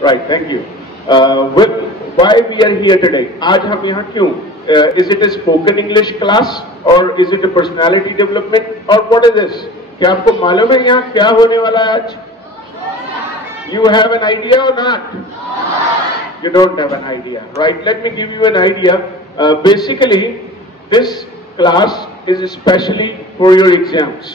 Right, thank you. Why we are here today? आज हम यहाँ क्यों? Is it a spoken English class or is it a personality development or what is this? क्या आपको मालूम है यहाँ क्या होने वाला है आज? You have an idea or not? You don't have an idea, right? Let me give you an idea. Basically, this class is especially for your exams.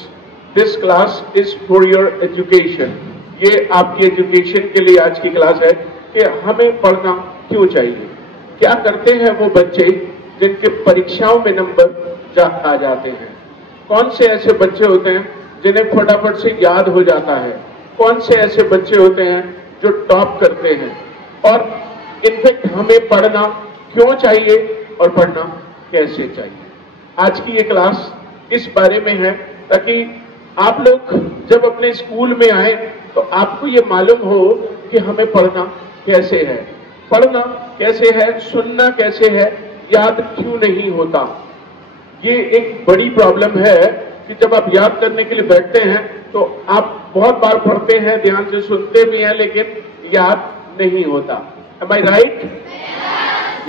This class is for your education. ये आपकी education के लिए आज की class है कि हमें पढ़ना क्यों चाहिए। क्या करते हैं वो बच्चे जिनके परीक्षाओं में नंबर आ जाते हैं? कौन से ऐसे बच्चे होते हैं जिन्हें फटाफट से याद हो जाता है? कौन से ऐसे बच्चे होते हैं जो टॉप करते हैं? और इनफैक्ट हमें पढ़ना क्यों चाहिए और पढ़ना कैसे चाहिए, आज की ये क्लास इस बारे में है, ताकि आप लोग जब अपने स्कूल में आए तो आपको ये मालूम हो कि हमें पढ़ना कैसे है, पढ़ना कैसे है, सुनना कैसे है, याद क्यों नहीं होता। ये एक बड़ी प्रॉब्लम है कि जब आप याद करने के लिए बैठते हैं तो आप बहुत बार पढ़ते हैं, ध्यान से सुनते भी हैं, लेकिन याद नहीं होता। Am I right?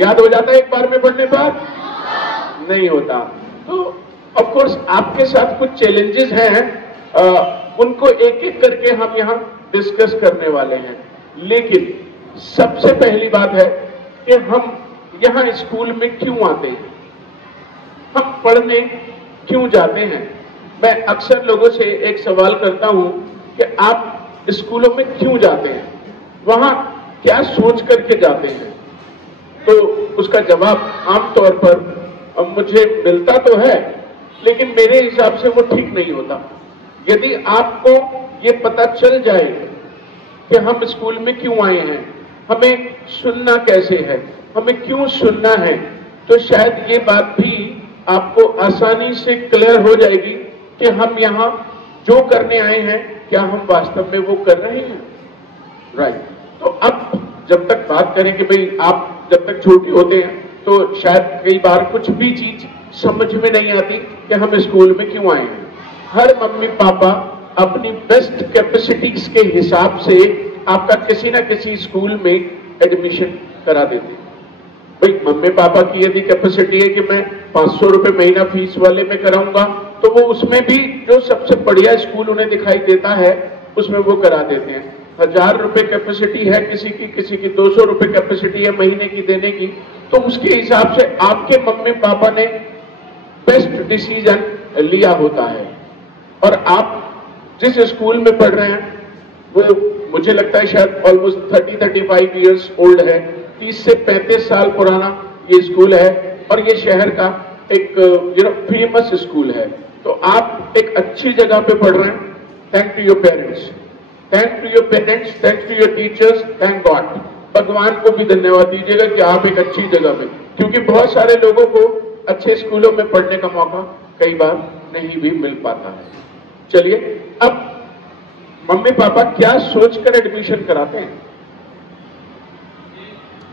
याद हो जाता है एक बार में पढ़ने पर? नहीं होता। तो ऑफ कोर्स आपके साथ कुछ चैलेंजेस हैं, उनको एक एक करके हम यहाँ डिस्कस करने वाले हैं। लेकिन सबसे पहली बात है कि हम यहाँ स्कूल में क्यों आते हैं, हम पढ़ने क्यों जाते हैं। मैं अक्सर लोगों से एक सवाल करता हूं कि आप स्कूलों में क्यों जाते हैं, वहां क्या सोच करके जाते हैं। तो उसका जवाब आमतौर पर मुझे मिलता तो है, लेकिन मेरे हिसाब से वो ठीक नहीं होता। यदि आपको ये पता चल जाए कि हम स्कूल में क्यों आए हैं, हमें सुनना कैसे है, हमें क्यों सुनना है, तो शायद ये बात भी आपको आसानी से क्लियर हो जाएगी कि हम यहाँ जो करने आए हैं क्या हम वास्तव में वो कर रहे हैं। राइट। तो अब जब तक बात करें कि भाई आप जब तक छोटे होते हैं तो शायद कई बार कुछ भी चीज समझ में नहीं आती कि हम स्कूल में क्यों आए हैं। हर मम्मी पापा अपनी बेस्ट कैपेसिटीज के हिसाब से आपका किसी ना किसी स्कूल में एडमिशन करा देते हैं। भाई मम्मी पापा की यदि कैपेसिटी है कि मैं 500 रुपए महीना फीस वाले में कराऊंगा, तो वो उसमें भी जो सबसे बढ़िया स्कूल उन्हें दिखाई देता है उसमें वो करा देते हैं। 1000 रुपए कैपेसिटी है किसी की 200 रुपए कैपेसिटी है महीने की देने की, तो उसके हिसाब से आपके मम्मी पापा ने बेस्ट डिसीजन लिया होता है। और आप जिस स्कूल में पढ़ रहे हैं वो मुझे लगता है शायद ऑलमोस्ट 30-35 ईयर्स ओल्ड है, 30 से 35 साल पुराना ये स्कूल है और ये शहर का एक फेमस स्कूल है। तो आप एक अच्छी जगह पे पढ़ रहे हैं। Thank to your parents, thank to your parents, thank to your teachers, thank God. भगवान को भी धन्यवाद दीजिएगा कि आप एक अच्छी जगह पे, क्योंकि बहुत सारे लोगों को अच्छे स्कूलों में पढ़ने का मौका कई बार नहीं भी मिल पाता है। चलिए, अब मम्मी पापा क्या सोचकर एडमिशन कराते हैं?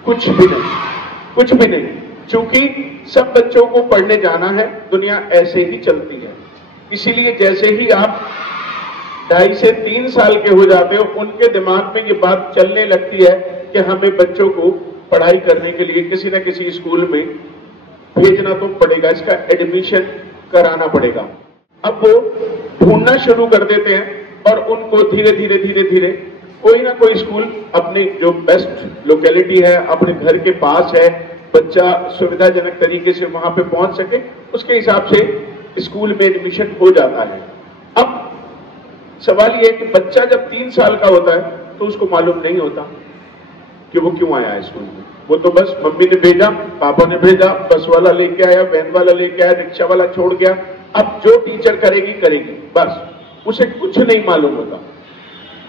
कुछ भी नहीं, कुछ भी नहीं। क्योंकि सब बच्चों को पढ़ने जाना है, दुनिया ऐसे ही चलती है। इसीलिए जैसे ही आप 2.5 से 3 साल के हो जाते हो, उनके दिमाग में ये बात चलने लगती है कि हमें बच्चों को पढ़ाई करने के लिए किसी न किसी स्कूल में भेजना तो पड़ेगा, इसका एडमिशन कराना पड़ेगा। अब वो ढूंढना शुरू कर देते हैं और उनको धीरे धीरे कोई ना कोई स्कूल अपने जो बेस्ट लोकेलिटी है, अपने घर के पास है, बच्चा सुविधाजनक तरीके से वहां पे पहुंच सके, उसके हिसाब से स्कूल में एडमिशन हो जाता है। अब सवाल ये है कि बच्चा जब 3 साल का होता है तो उसको मालूम नहीं होता कि वो क्यों आया है स्कूल में। वो तो बस मम्मी ने भेजा, पापा ने भेजा, बस वाला लेके आया, वैन वाला लेके आया, रिक्शा वाला छोड़ गया, अब जो टीचर करेगी, बस उसे कुछ नहीं मालूम होता।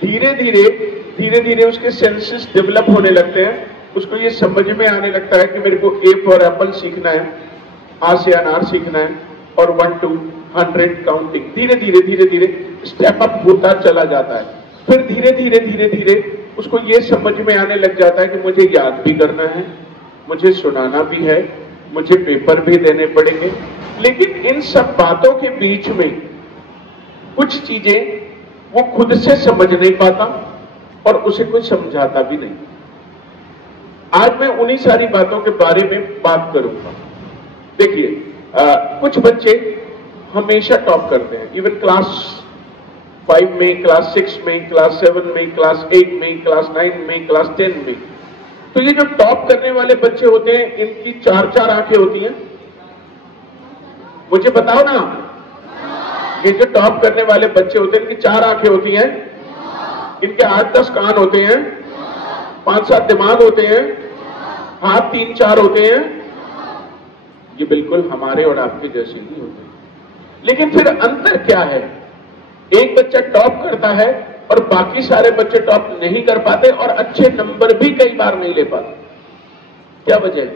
धीरे धीरे उसके सेंसेस डेवलप होने लगते हैं, उसको ये समझ में आने लगता है कि मेरे को ए फॉर एप्पल सीखना है, आ से अनार सीखना है और 1 to 100 काउंटिंग। धीरे धीरे स्टेप अप होता चला जाता है। फिर धीरे धीरे उसको ये समझ में आने लग जाता है कि मुझे याद भी करना है, मुझे सुनाना भी है, मुझे पेपर भी देने पड़ेंगे। लेकिन इन सब बातों के बीच में कुछ चीजें वो खुद से समझ नहीं पाता, और उसे कोई समझाता भी नहीं। आज मैं उन्हीं सारी बातों के बारे में बात करूंगा। देखिए, कुछ बच्चे हमेशा टॉप करते हैं, इवन क्लास 5 में, क्लास 6 में, क्लास 7 में, क्लास 8 में, क्लास 9 में, क्लास 10 में। तो ये जो टॉप करने वाले बच्चे होते हैं, इनकी 4-4 आंखें होती हैं। मुझे बताओ ना, ये जो टॉप करने वाले बच्चे होते हैं, इनकी 4 आंखें होती हैं, इनके 8-10 कान होते हैं, 5-7 दिमाग होते हैं, हाथ 3-4 होते हैं। ये बिल्कुल हमारे और आपके जैसे ही होते हैं। लेकिन फिर अंतर क्या है? एक बच्चा टॉप करता है और बाकी सारे बच्चे टॉप नहीं कर पाते और अच्छे नंबर भी कई बार नहीं ले पाते। क्या वजह है?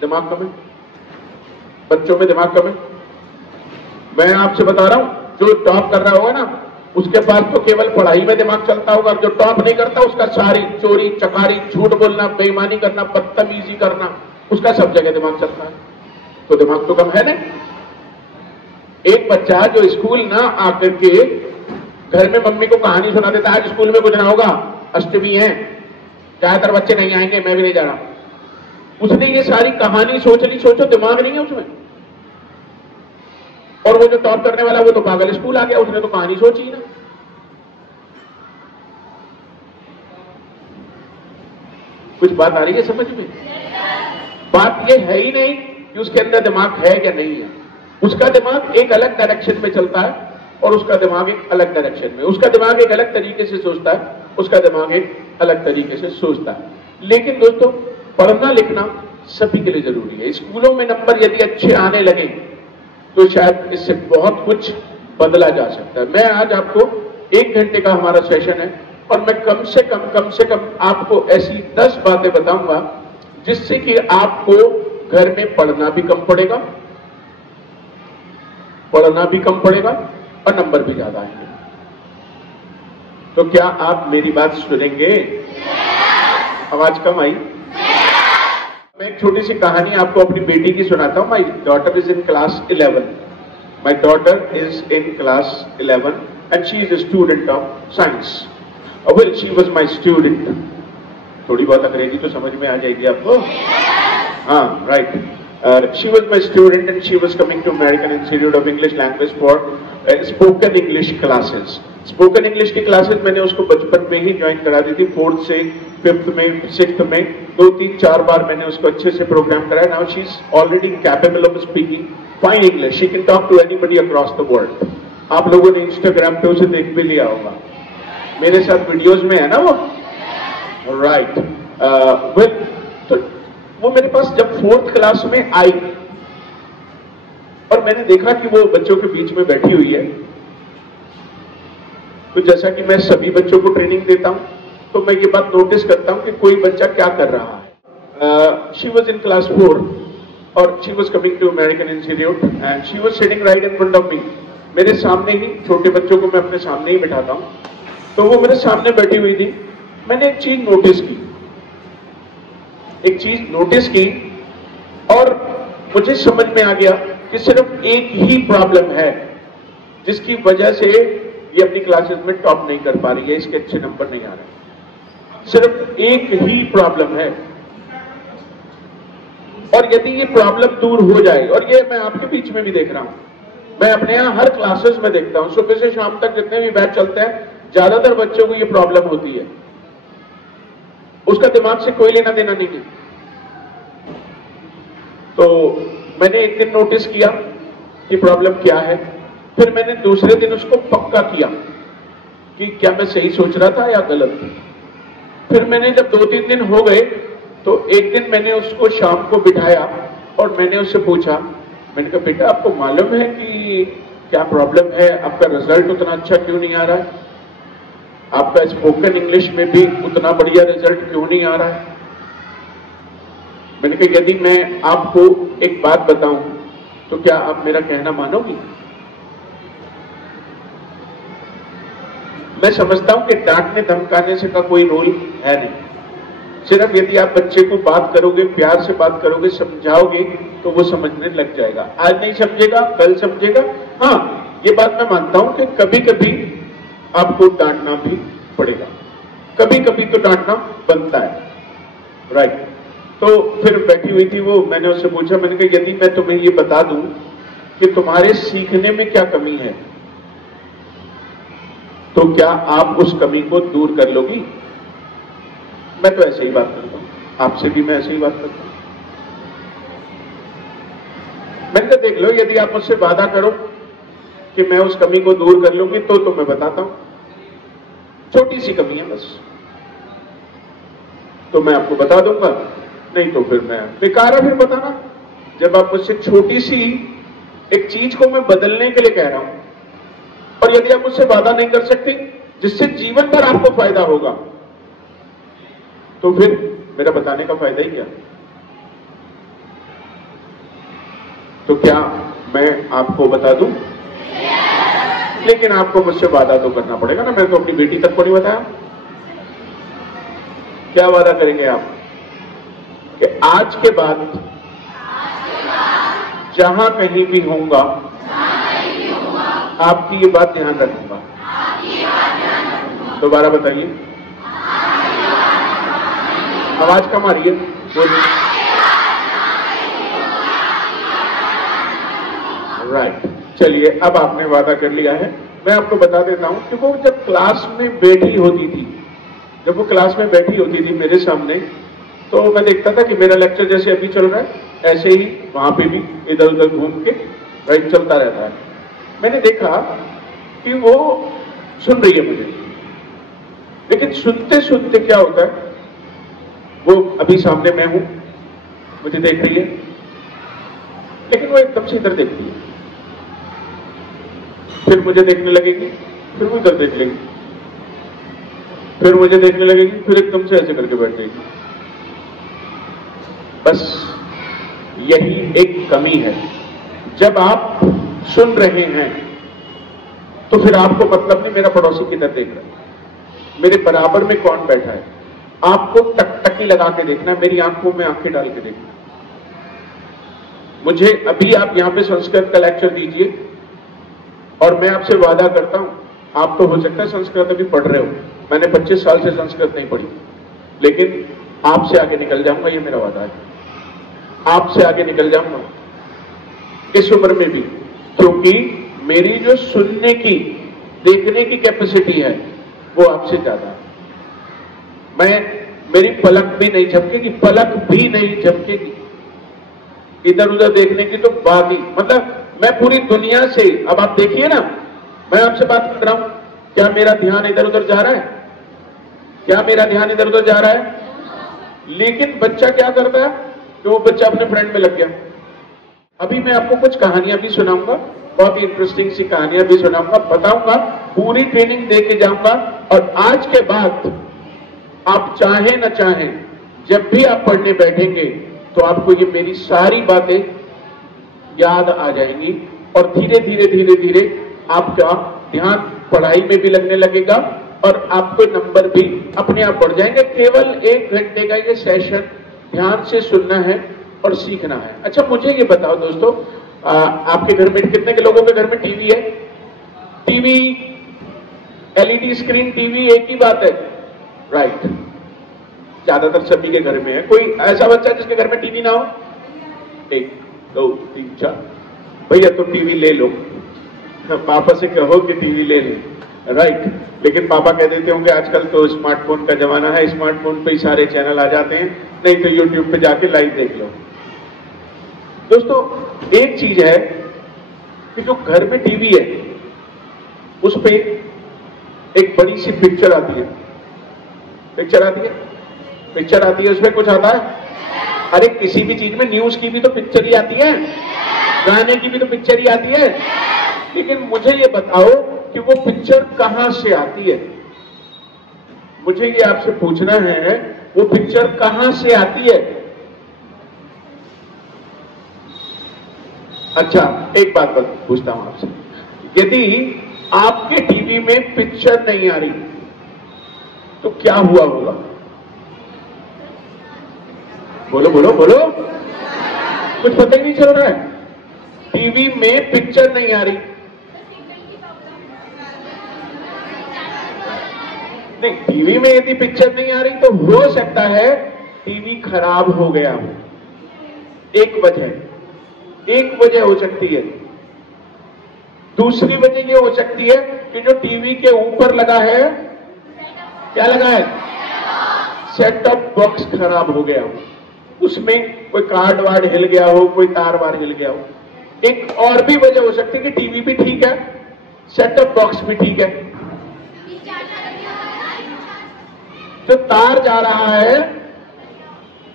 दिमाग कम है, बच्चों में दिमाग कम है। मैं आपसे बता रहा हूं, जो टॉप कर रहा होगा ना, उसके पास तो केवल पढ़ाई में दिमाग चलता होगा, और जो टॉप नहीं करता उसका सारी चोरी चकारी, झूठ बोलना, बेईमानी करना, बदतमीजी करना, उसका सब जगह दिमाग चलता है। तो दिमाग तो कम है ना। एक बच्चा जो स्कूल ना आकर के घर में मम्मी को कहानी सुना देता है, आज स्कूल में कुछ ना होगा, अष्टमी है, ज्यादातर बच्चे नहीं आएंगे, मैं भी नहीं जा रहा, उसने ये सारी कहानी सोच ली। सोचो, दिमाग नहीं है उसमें। और वो जो टॉप करने वाला, वो तो पागल स्कूल आ गया, उसने तो कहानी सोची ना। कुछ बात आ रही है समझ में? बात ये है ही नहीं कि उसके अंदर दिमाग है या नहीं है। उसका दिमाग एक अलग डायरेक्शन में चलता है और उसका दिमाग एक अलग डायरेक्शन में। उसका दिमाग एक अलग तरीके से सोचता है, उसका दिमाग एक अलग तरीके से सोचता है। लेकिन दोस्तों, पढ़ना लिखना सभी के लिए जरूरी है। स्कूलों में नंबर यदि अच्छे आने लगे तो शायद इससे बहुत कुछ बदला जा सकता है। मैं आज आपको 1 घंटे का हमारा सेशन है और मैं कम से कम आपको ऐसी 10 बातें बताऊंगा जिससे कि आपको घर में पढ़ना भी कम पड़ेगा और नंबर भी ज्यादा आएंगे। तो क्या आप मेरी बात सुनेंगे? आवाज कम आई? मैं एक छोटी सी कहानी आपको अपनी बेटी की सुनाता हूँ। My daughter is in class 11। My daughter is in class 11 and she is a student of science. Well, she was my student. थोड़ी बहुत अंग्रेजी तो समझ में आ जाएगी आपको। हाँ, right. She was my student and she was coming to American Institute of English Language for spoken English classes. Spoken English की क्लासेस मैंने उसको बचपन में ही ज्वाइन करा दी थी। 4th से 5th में, 6th में 2-3-4 बार मैंने उसको अच्छे से प्रोग्राम कराया। Now she is already capable of speaking fine English. She can talk to anybody across the world. आप लोगों ने Instagram पे उसे देख भी लिया होगा, मेरे साथ वीडियोस में है ना वो। राइट। वेल, तो वो मेरे पास जब 4th क्लास में आई और मैंने देखा कि वो बच्चों के बीच में बैठी हुई है, तो जैसा कि मैं सभी बच्चों को ट्रेनिंग देता हूं, तो मैं ये बात नोटिस करता हूं कि कोई बच्चा क्या कर रहा है। शी वॉज इन क्लास 4 और she was coming to American institute and she was sitting right in front of me. मेरे सामने ही, छोटे बच्चों को मैं अपने सामने ही बिठाता हूं, तो वो मेरे सामने बैठी हुई थी। मैंने एक चीज नोटिस की और मुझे समझ में आ गया कि सिर्फ एक ही प्रॉब्लम है जिसकी वजह से ये अपनी क्लासेस में टॉप नहीं कर पा रही है, इसके अच्छे नंबर नहीं आ रहे। सिर्फ एक ही प्रॉब्लम है, और यदि ये प्रॉब्लम दूर हो जाए, और ये मैं आपके बीच में भी देख रहा हूं, मैं अपने यहाँ हर क्लासेस में देखता हूं, सुबह से शाम तक जितने भी बैच चलते हैं, ज्यादातर बच्चों को ये प्रॉब्लम होती है। उसका दिमाग से कोई लेना देना नहीं है। तो मैंने एक दिन नोटिस किया कि प्रॉब्लम क्या है, फिर मैंने दूसरे दिन उसको पक्का किया कि क्या मैं सही सोच रहा था या गलत। फिर मैंने जब 2-3 दिन हो गए, तो एक दिन मैंने उसको शाम को बिठाया और मैंने उससे पूछा, मैंने कहा बेटा, आपको मालूम है कि क्या प्रॉब्लम है? आपका रिजल्ट उतना अच्छा क्यों नहीं आ रहा है? आपका स्पोकन इंग्लिश में भी उतना बढ़िया रिजल्ट क्यों नहीं आ रहा है? मैंने कहा यदि मैं आपको एक बात बताऊं तो क्या आप मेरा कहना मानोगी? मैं समझता हूं कि डांटने धमकाने से का कोई रोल है नहीं। सिर्फ यदि आप बच्चे को बात करोगे, प्यार से बात करोगे, समझाओगे, तो वो समझने लग जाएगा। आज नहीं समझेगा, कल समझेगा। हाँ, ये बात मैं मानता हूं कि कभी कभी आपको डांटना भी पड़ेगा, कभी कभी तो डांटना बनता है, राइट। तो फिर बैठी हुई थी वो, मैंने उससे पूछा, मैंने कहा यदि मैं तुम्हें ये बता दूं कि तुम्हारे सीखने में क्या कमी है, तो क्या आप उस कमी को दूर कर लोगी? मैं तो ऐसे ही बात करता हूं, आपसे भी मैं ऐसे ही बात करता हूं। मैंने कहा देख लो, यदि आप मुझसे वादा करो कि मैं उस कमी को दूर कर लूंगी तो मैं बताता हूं, छोटी सी कमी है बस, तो मैं आपको बता दूंगा, नहीं तो फिर मैं बेकार है फिर बताना। जब आप मुझसे छोटी सी एक चीज को मैं बदलने के लिए कह रहा हूं, और यदि आप मुझसे वादा नहीं कर सकते जिससे जीवन भर आपको फायदा होगा, तो फिर मेरा बताने का फायदा ही क्या? तो क्या मैं आपको बता दूं? लेकिन आपको मुझसे वादा तो करना पड़ेगा ना, मैं तो अपनी बेटी तक को नहीं बताया। क्या वादा करेंगे आप कि आज के बाद जहां कहीं भी होऊंगा आपकी ये बात ध्यान रखूंगा? दोबारा बताइए, आवाज कम आ रही है, बोलिए। राइट, चलिए अब आपने वादा कर लिया है। मैं आपको बता देता हूं कि वो जब क्लास में बैठी होती थी, जब वो क्लास में बैठी होती थी मेरे सामने, तो मैं देखता था कि मेरा लेक्चर जैसे अभी चल रहा है ऐसे ही वहां पे भी इधर उधर घूम के राइट चलता रहता है। मैंने देखा कि वो सुन रही है मुझे, लेकिन सुनते सुनते क्या होता है, वो अभी सामने मैं हूं, मुझे देख रही है, लेकिन वो एकदम से इधर देख रही है, फिर मुझे देखने लगेगी, फिर वो इधर देख लेगी, फिर मुझे देखने लगेगी, फिर एकदम से ऐसे करके बैठ जाएगी। बस यही एक कमी है। जब आप सुन रहे हैं तो फिर आपको मतलब नहीं मेरा पड़ोसी किधर देख रहा है, मेरे बराबर में कौन बैठा है, आपको टकटकी लगा के देखना, मेरी आंखों में आंखें डाल के देखना। मुझे अभी आप यहां पे संस्कृत का लेक्चर दीजिए और मैं आपसे वादा करता हूं, आप तो हो सकता है संस्कृत अभी पढ़ रहे हो, मैंने 25 साल से संस्कृत नहीं पढ़ी, लेकिन आपसे आगे निकल जाऊंगा, ये मेरा वादा है। आपसे आगे निकल जाऊंगा इस उम्र में भी, क्योंकि मेरी जो सुनने की, देखने की कैपेसिटी है वो आपसे ज्यादा है। मेरी पलक भी नहीं झपकेगी, पलक भी नहीं झपकेगी, इधर उधर देखने की तो बात ही, मतलब मैं पूरी दुनिया से, अब आप देखिए ना, मैं आपसे बात कर रहा हूं, क्या मेरा ध्यान इधर उधर जा रहा है? क्या मेरा ध्यान इधर उधर जा रहा है? लेकिन बच्चा क्या करता है कि वो बच्चा अपने फ्रेंड में लग गया। अभी मैं आपको कुछ कहानियां भी सुनाऊंगा, बहुत ही इंटरेस्टिंग सी कहानियां भी सुनाऊंगा, बताऊंगा, पूरी ट्रेनिंग दे के जाऊंगा, और आज के बाद आप चाहे ना चाहें, जब भी आप पढ़ने बैठेंगे तो आपको ये मेरी सारी बातें याद आ जाएंगी, और धीरे धीरे धीरे धीरे आपका ध्यान पढ़ाई में भी लगने लगेगा और आपको नंबर भी अपने आप बढ़ जाएंगे। केवल 1 घंटे का ये सेशन ध्यान से सुनना है और सीखना है। अच्छा मुझे ये बताओ दोस्तों, आपके घर में कितने के लोगों के घर में टीवी है? टीवी, एलईडी स्क्रीन टीवी एक ही बात है, राइट, ज्यादातर सभी के घर में है। कोई ऐसा बच्चा जिसके घर में टीवी ना हो? 1 2 3 4, भैया तो टीवी ले लो, पापा से कहो कि टीवी ले ले, राइट। लेकिन पापा कह देते होंगे आजकल तो स्मार्टफोन का जमाना है, स्मार्टफोन पे ही सारे चैनल आ जाते हैं, नहीं तो यूट्यूब पे जाके लाइव देख लो। दोस्तों एक चीज है कि जो घर में टीवी है उस पे एक बड़ी सी पिक्चर आती है, पिक्चर आती है, उसमें कुछ आता है? अरे किसी भी चीज में, न्यूज की भी तो पिक्चर ही आती है, गाने की भी तो पिक्चर ही आती है, लेकिन मुझे ये बताओ कि वो पिक्चर कहां से आती है? मुझे ये आपसे पूछना है, वो पिक्चर कहां से आती है? अच्छा एक बात पूछता हूं आपसे, यदि आपके टीवी में पिक्चर नहीं आ रही तो क्या हुआ होगा? बोलो बोलो बोलो, कुछ पता ही नहीं चल रहा है। टीवी में पिक्चर नहीं आ रही, नहीं, टीवी में यदि पिक्चर नहीं आ रही तो हो सकता है टीवी खराब हो गया हो, एक वजह हो सकती है। दूसरी वजह ये हो सकती है कि जो टीवी के ऊपर लगा है, क्या लगा है, सेट टॉप बॉक्स खराब हो गया हो, उसमें कोई कार्ड वार्ड हिल गया हो, कोई तार वार हिल गया हो। एक और भी वजह हो सकती है कि टीवी भी ठीक है, सेट टॉप बॉक्स भी ठीक है, तो तार जा रहा है,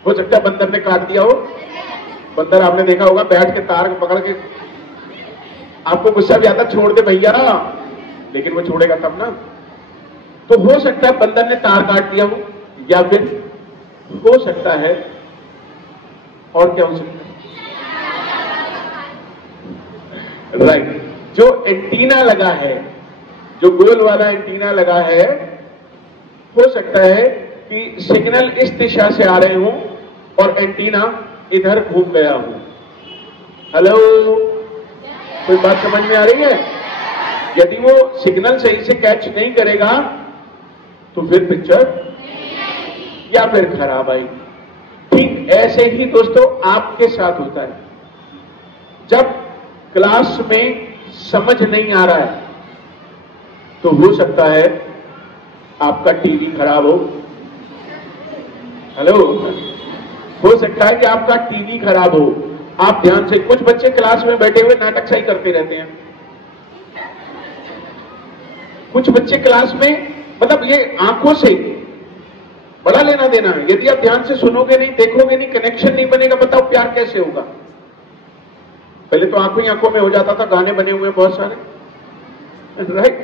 हो सकता है बंदर ने काट दिया हो। बंदर आपने देखा होगा बैठ के तार पकड़ के, आपको गुस्सा भी आता, छोड़ दे भैया, लेकिन वो छोड़ेगा तब ना। तो हो सकता है बंदर ने तार काट दिया हो, या फिर हो सकता है, और क्या हो सकता है, राइट, जो एंटीना लगा है, जो गोल वाला एंटीना लगा है, हो सकता है कि सिग्नल इस दिशा से आ रहे हों और एंटीना इधर घूम गया हो। हेलो, कोई बात समझ में आ रही है? यदि वो सिग्नल सही से कैच नहीं करेगा तो फिर पिक्चर या फिर खराब आएगी। ठीक ऐसे ही दोस्तों आपके साथ होता है, जब क्लास में समझ नहीं आ रहा है तो हो सकता है आपका टीवी खराब हो। हेलो, हो सकता है कि आपका टीवी खराब हो। आप ध्यान से, कुछ बच्चे क्लास में बैठे हुए नाटक सही करते रहते हैं, कुछ बच्चे क्लास में, मतलब ये आंखों से बड़ा लेना देना है। यदि आप ध्यान से सुनोगे नहीं, देखोगे नहीं, कनेक्शन नहीं बनेगा, बताओ प्यार कैसे होगा? पहले तो आंखों ही आंखों में हो जाता था, गाने बने हुए बहुत सारे, राइट।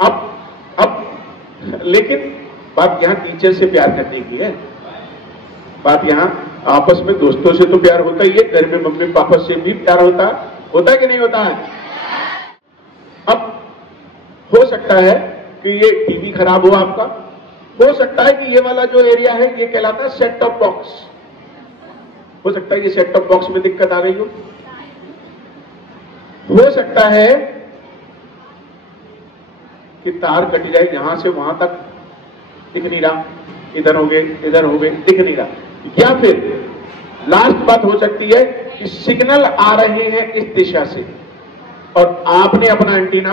अब लेकिन बात यहां टीचर से प्यार करने की है, बात यहां आपस में दोस्तों से तो प्यार होता ही है, घर में मम्मी पापा से भी प्यार होता है कि नहीं होता है? अब हो सकता है कि ये टीवी खराब हो आपका, हो सकता है कि ये वाला जो एरिया है ये कहलाता है सेट टॉप बॉक्स, हो सकता है ये सेट टॉप बॉक्स में दिक्कत आ गई हो सकता है कि तार कट जाए, यहां से वहां तक दिख नहीं रहा, इधर हो गए दिख नहीं रहा, या फिर लास्ट बात हो सकती है कि सिग्नल आ रहे हैं इस दिशा से और आपने अपना एंटीना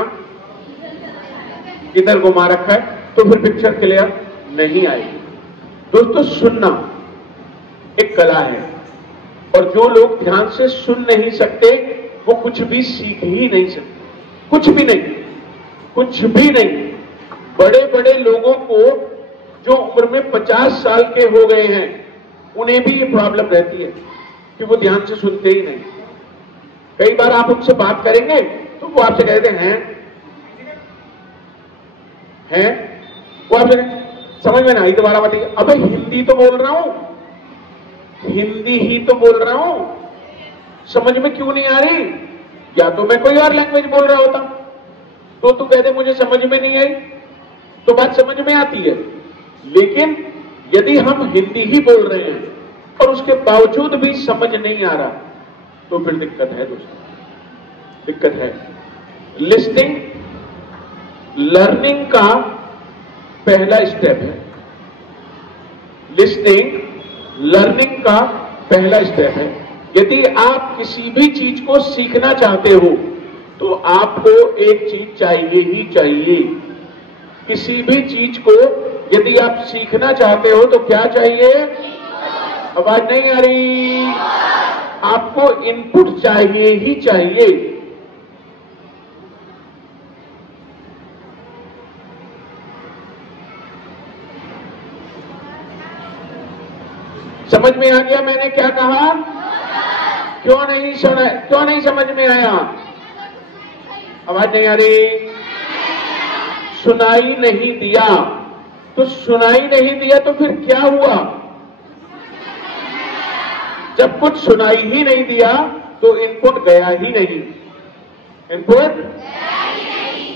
इधर घुमा रखा है, तो फिर पिक्चर क्लियर नहीं आएगी। दोस्तों, सुनना एक कला है और जो लोग ध्यान से सुन नहीं सकते वो कुछ भी सीख ही नहीं सकते, कुछ भी नहीं। बड़े बड़े लोगों को जो उम्र में 50 साल के हो गए हैं उन्हें भी ये प्रॉब्लम रहती है कि वो ध्यान से सुनते ही नहीं। कई बार आप उनसे बात करेंगे तो वो आपसे कहते हैं वो आपसे समझ में ना आई, दोबारा बताइए। अबे हिंदी तो बोल रहा हूं, हिंदी ही तो बोल रहा हूं, समझ में क्यों नहीं आ रही? या तो मैं कोई और लैंग्वेज बोल रहा होता तो तू कहते मुझे समझ में नहीं आई, तो बात समझ में आती है। लेकिन यदि हम हिंदी ही बोल रहे हैं और उसके बावजूद भी समझ नहीं आ रहा तो फिर दिक्कत है दोस्तों, दिक्कत है। लिसनिंग लर्निंग का पहला स्टेप है, लिसनिंग लर्निंग का पहला स्टेप है। यदि आप किसी भी चीज को सीखना चाहते हो तो आपको एक चीज चाहिए ही चाहिए। किसी भी चीज को यदि आप सीखना चाहते हो तो क्या चाहिए? आवाज नहीं आ रही? आपको इनपुट चाहिए ही चाहिए। समझ में आ गया मैंने क्या कहा? क्यों नहीं सुना? क्यों नहीं समझ में आया? आवाज नहीं आ रही? सुनाई नहीं दिया, तो सुनाई नहीं दिया तो फिर क्या हुआ? जब कुछ सुनाई ही नहीं दिया तो इनपुट गया ही नहीं, इनपुट,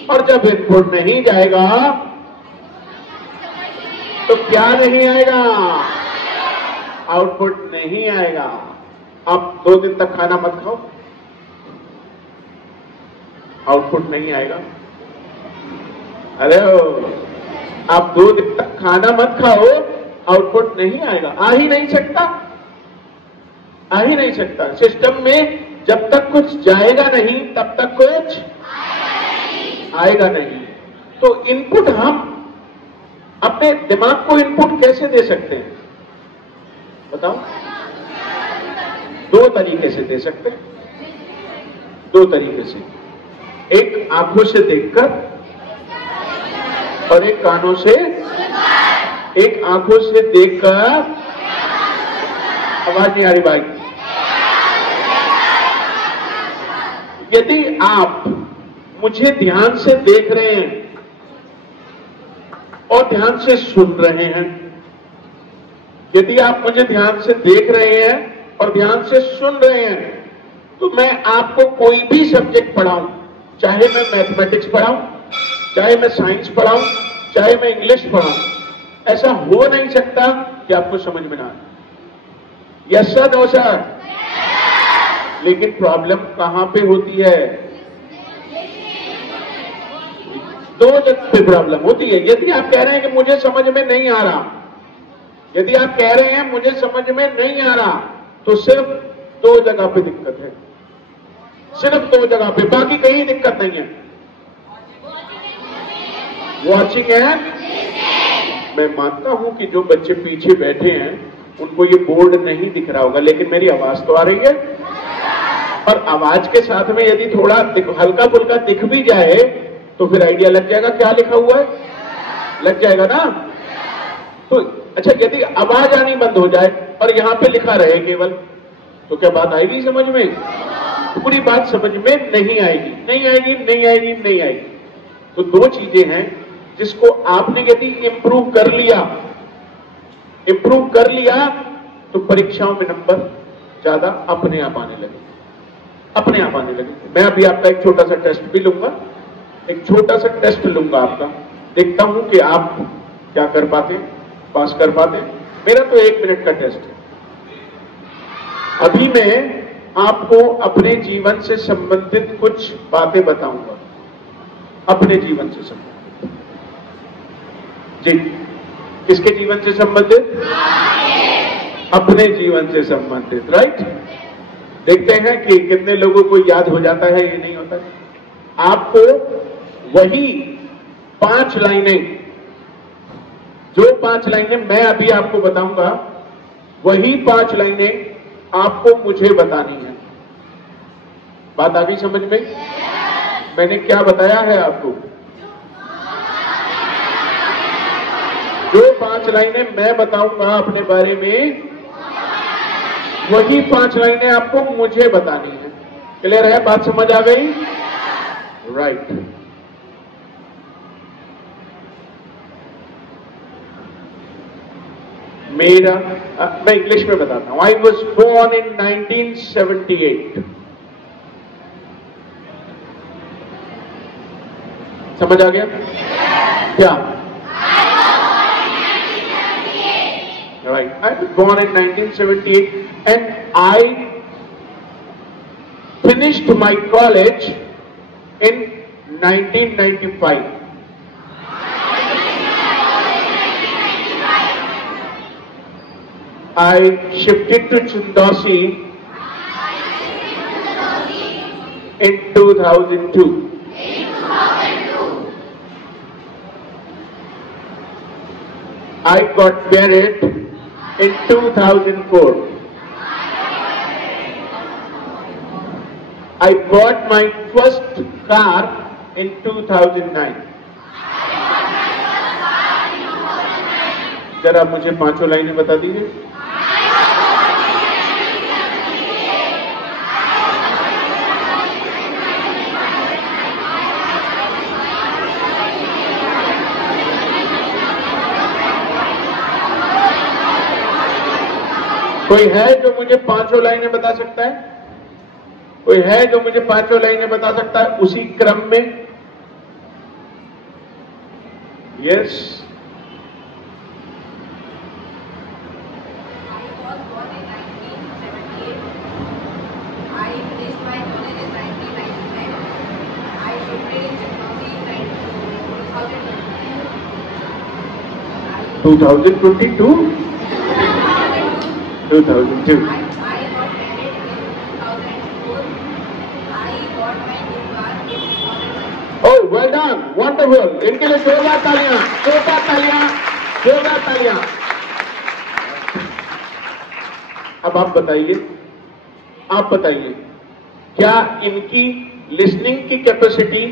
और जब इनपुट नहीं जाएगा तो क्या नहीं आएगा? आउटपुट नहीं आएगा। आप 2 दिन तक खाना मत खाओ, आउटपुट नहीं आएगा। हेलो, आप 2 दिन तक खाना मत खाओ, आउटपुट नहीं आएगा, आ ही नहीं सकता, आ ही नहीं सकता। सिस्टम में जब तक कुछ जाएगा नहीं तब तक कुछ आएगा नहीं। तो इनपुट हम अपने दिमाग को इनपुट कैसे दे सकते हैं बताओ? 2 तरीके से दे सकते हैं, 2 तरीके से। एक आंखों से देखकर और एक कानों से। एक आंखों से देखकर, आवाज नहीं आ रही भाई। यदि आप मुझे ध्यान से देख रहे हैं और ध्यान से सुन रहे हैं, यदि आप मुझे ध्यान से देख रहे हैं और ध्यान से सुन रहे हैं, तो मैं आपको कोई भी सब्जेक्ट पढ़ाऊं, चाहे मैं मैथमेटिक्स पढ़ाऊं, चाहे मैं साइंस पढ़ाऊं, चाहे मैं इंग्लिश पढ़ाऊं, ऐसा हो नहीं सकता कि आपको समझ में ना आए। Yes sir, no sir? लेकिन प्रॉब्लम कहां पे होती है? 2 जगह पे प्रॉब्लम होती है। यदि आप कह रहे हैं कि मुझे समझ में नहीं आ रहा, यदि आप कह रहे हैं मुझे समझ में नहीं आ रहा, तो सिर्फ 2 जगह पे दिक्कत है, सिर्फ 2 जगह पे, बाकी कहीं दिक्कत नहीं है। वॉचिंग है। मैं मानता हूं कि जो बच्चे पीछे बैठे हैं उनको ये बोर्ड नहीं दिख रहा होगा, लेकिन मेरी आवाज तो आ रही है, और आवाज के साथ में यदि थोड़ा हल्का फुल्का दिख भी जाए तो फिर आइडिया लग जाएगा क्या लिखा हुआ है, लग जाएगा ना? तो अच्छा, यदि आवाज आनी बंद हो जाए और यहां पे लिखा रहे केवल, तो क्या बात आएगी समझ में? पूरी बात समझ में नहीं आएगी, नहीं आएगी, नहीं आएगी, नहीं आएगी। तो 2 चीजें हैं जिसको आपने यदि इंप्रूव कर लिया, इंप्रूव कर लिया, तो परीक्षाओं में नंबर ज्यादा अपने आप आने लगे, अपने आप आने लगे। मैं अभी आपका एक छोटा सा टेस्ट भी लूंगा, एक छोटा सा टेस्ट लूंगा आपका, देखता हूं कि आप क्या कर पाते हैं, पास कर पाते हैं। मेरा तो 1 मिनट का टेस्ट है। अभी मैं आपको अपने जीवन से संबंधित कुछ बातें बताऊंगा, अपने जीवन से संबंधित। जी, किसके जीवन से संबंधित? अपने जीवन से संबंधित, राइट? देखते हैं कि कितने लोगों को याद हो जाता है, ये नहीं होता है। आपको वही 5 लाइनें, जो 5 लाइनें मैं अभी आपको बताऊंगा, वही 5 लाइनें आपको मुझे बतानी है। बात आ गई समझ में? मैंने क्या बताया है आपको? जो 5 लाइनें मैं बताऊंगा अपने बारे में, वही 5 लाइनें आपको मुझे बतानी है। क्लियर है? बात समझ आ गई? राइट। मेरा मैं इंग्लिश में बताता हूं। I was born in 1978। समझ आ गया क्या? Right. I was born in 1978 and I finished my college in 1995. I shifted to Chundausi in 2002. I got married in 2004. I bought my first car in 2009. जरा मुझे 5 लाइनें बता दीजिए। कोई है जो मुझे 5 लाइनें बता सकता है? कोई है जो मुझे 5 लाइनें बता सकता है उसी क्रम में? Yes. 2022? 2002. Oh, well done, wonderful. इनके लिए जोरदार तालियां, जोरदार तालियां, जोरदार तालियां। अब आप बताइए, क्या इनकी लिसनिंग की कैपेसिटी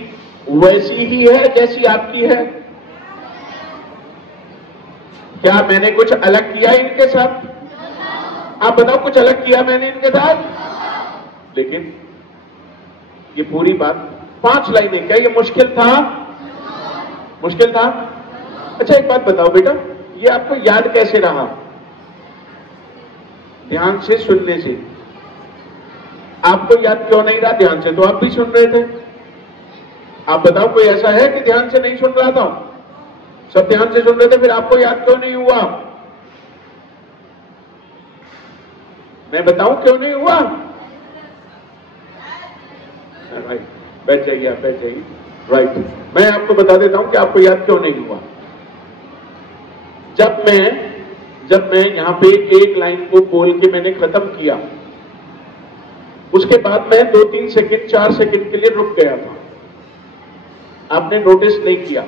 वैसी ही है जैसी आपकी है? क्या मैंने कुछ अलग किया इनके साथ? आप बताओ, कुछ अलग किया मैंने इनके साथ? लेकिन ये पूरी बात 5 लाइनें, क्या ये मुश्किल था? मुश्किल था? अच्छा एक बात बताओ बेटा, ये आपको याद कैसे रहा? ध्यान से सुनने से। आपको याद क्यों नहीं रहा ध्यान से? तो आप भी सुन रहे थे। आप बताओ, कोई ऐसा है कि ध्यान से नहीं सुन रहा था? सब ध्यान से सुन रहे थे, फिर आपको याद क्यों नहीं हुआ? मैं बताऊं क्यों नहीं हुआ? राइट, बैठ जाइए, आप बैठ जाइए। राइट, मैं आपको बता देता हूं कि आपको याद क्यों नहीं हुआ। जब मैं यहां पे एक लाइन को बोल के मैंने खत्म किया, उसके बाद मैं 2-3 सेकंड 4 सेकंड के लिए रुक गया था। आपने नोटिस नहीं किया,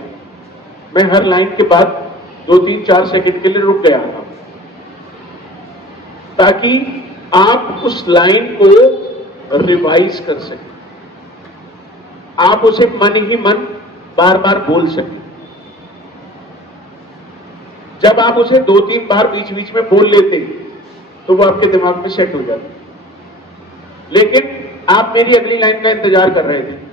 मैं हर लाइन के बाद 2-3-4 सेकंड के लिए रुक गया था, ताकि आप उस लाइन को रिवाइज कर सकें, आप उसे मन ही मन बार बार बोल सकें। जब आप उसे 2-3 बार बीच बीच में बोल लेते तो वो आपके दिमाग में सेट हो जाता। लेकिन आप मेरी अगली लाइन का इंतजार कर रहे थे।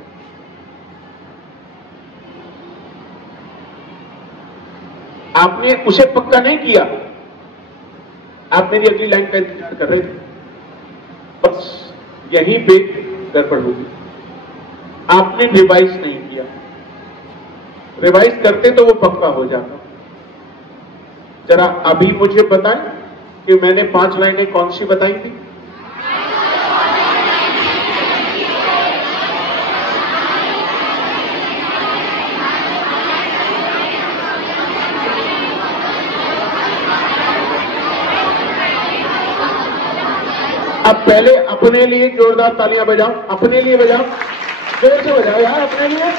आपने उसे पक्का नहीं किया, आप मेरी अगली लाइन का इंतजार कर रहे थे। बस यहीं पे गड़बड़ होगी। आपने रिवाइज नहीं किया। रिवाइज करते तो वो पक्का हो जाता। जरा अभी मुझे बताएं कि मैंने 5 लाइनें कौन सी बताई थी? अब पहले अपने लिए जोरदार तालियां बजाओ, अपने लिए बजाओ, जोर से बजाओ यार, अपने लिए।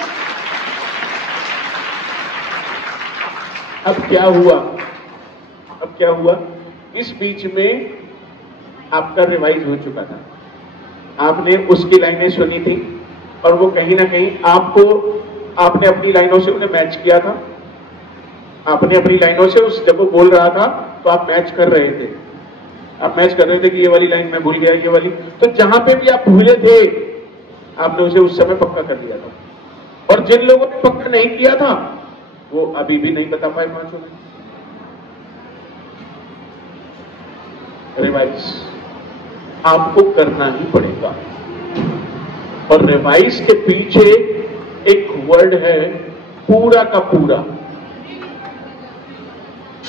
अब क्या हुआ? इस बीच में आपका रिवाइज हो चुका था, आपने उसकी लाइनें सुनी थी और वो कहीं ना कहीं आपने अपनी लाइनों से उन्हें मैच किया था। आपने अपनी लाइनों से जब वो बोल रहा था तो आप मैच कर रहे थे। आप मैच कर रहे थे कि ये वाली लाइन मैं भूल गया, ये वाली। तो जहां पे भी आप भूले थे, आपने उसे उस समय पक्का कर दिया था। और जिन लोगों ने पक्का नहीं किया था, वो अभी भी नहीं बता पाए 5 में। रिवाइज आपको करना ही पड़ेगा। और रिवाइज के पीछे एक वर्ड है, पूरा का पूरा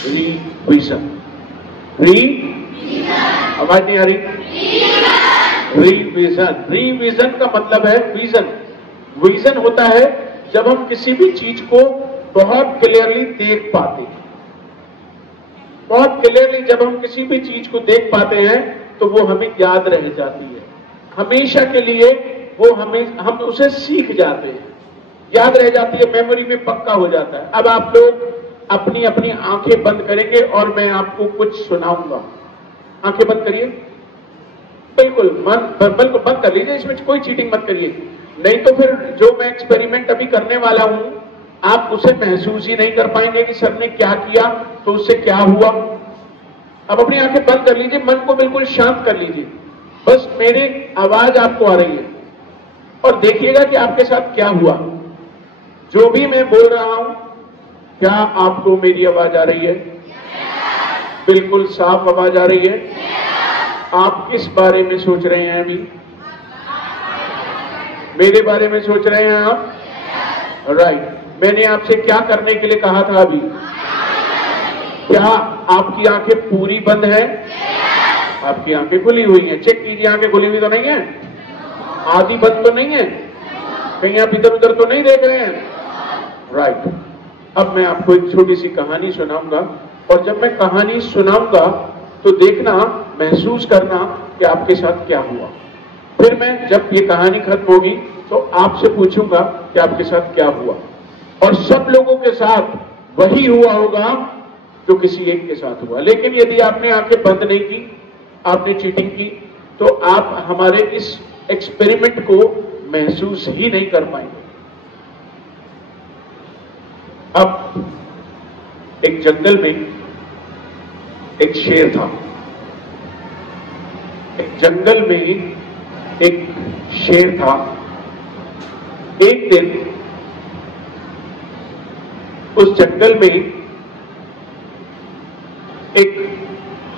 रिवीजन। आवाज नहीं आ रही? रिवीजन का मतलब है विजन। विजन होता है जब हम किसी भी चीज को बहुत क्लियरली देख पाते हैं। बहुत क्लियरली जब हम किसी भी चीज को देख पाते हैं तो वो हमें याद रह जाती है, हमेशा के लिए वो हम उसे सीख जाते हैं, याद रह जाती है, मेमोरी में पक्का हो जाता है। अब आप लोग अपनी अपनी आंखें बंद करेंगे और मैं आपको कुछ सुनाऊंगा। आंखें बंद करिए, बिल्कुल बिल्कुल बंद कर लीजिए, इसमें कोई चीटिंग मत करिए, नहीं तो फिर जो मैं एक्सपेरिमेंट अभी करने वाला हूं आप उसे महसूस ही नहीं कर पाएंगे कि सर ने क्या किया तो उससे क्या हुआ। अब अपनी आंखें बंद कर लीजिए, मन को बिल्कुल शांत कर लीजिए, बस मेरी आवाज आपको आ रही है और देखिएगा कि आपके साथ क्या हुआ। जो भी मैं बोल रहा हूं, क्या आपको मेरी आवाज आ रही है? बिल्कुल साफ आवाज आ रही है। आप किस बारे में सोच रहे हैं अभी? मेरे बारे में सोच रहे हैं आप? राइट। मैंने आपसे क्या करने के लिए कहा था अभी? क्या आपकी आंखें पूरी बंद है? आपकी आंखें खुली हुई हैं। चेक कीजिए, आंखें खुली हुई तो नहीं है, आधी बंद तो नहीं है, कहीं आप इधर उधर तो नहीं देख रहे हैं। राइट। अब मैं आपको एक छोटी सी कहानी सुनाऊंगा और जब मैं कहानी सुनाऊंगा तो देखना, महसूस करना कि आपके साथ क्या हुआ। फिर मैं जब ये कहानी खत्म होगी तो आपसे पूछूंगा कि आपके साथ क्या हुआ, और सब लोगों के साथ वही हुआ होगा जो किसी एक के साथ हुआ। लेकिन यदि आपने आंखें बंद नहीं की, आपने चीटिंग की, तो आप हमारे इस एक्सपेरिमेंट को महसूस ही नहीं कर पाएंगे। अब एक जंगल में एक शेर था। एक जंगल में एक शेर था। एक दिन उस जंगल में एक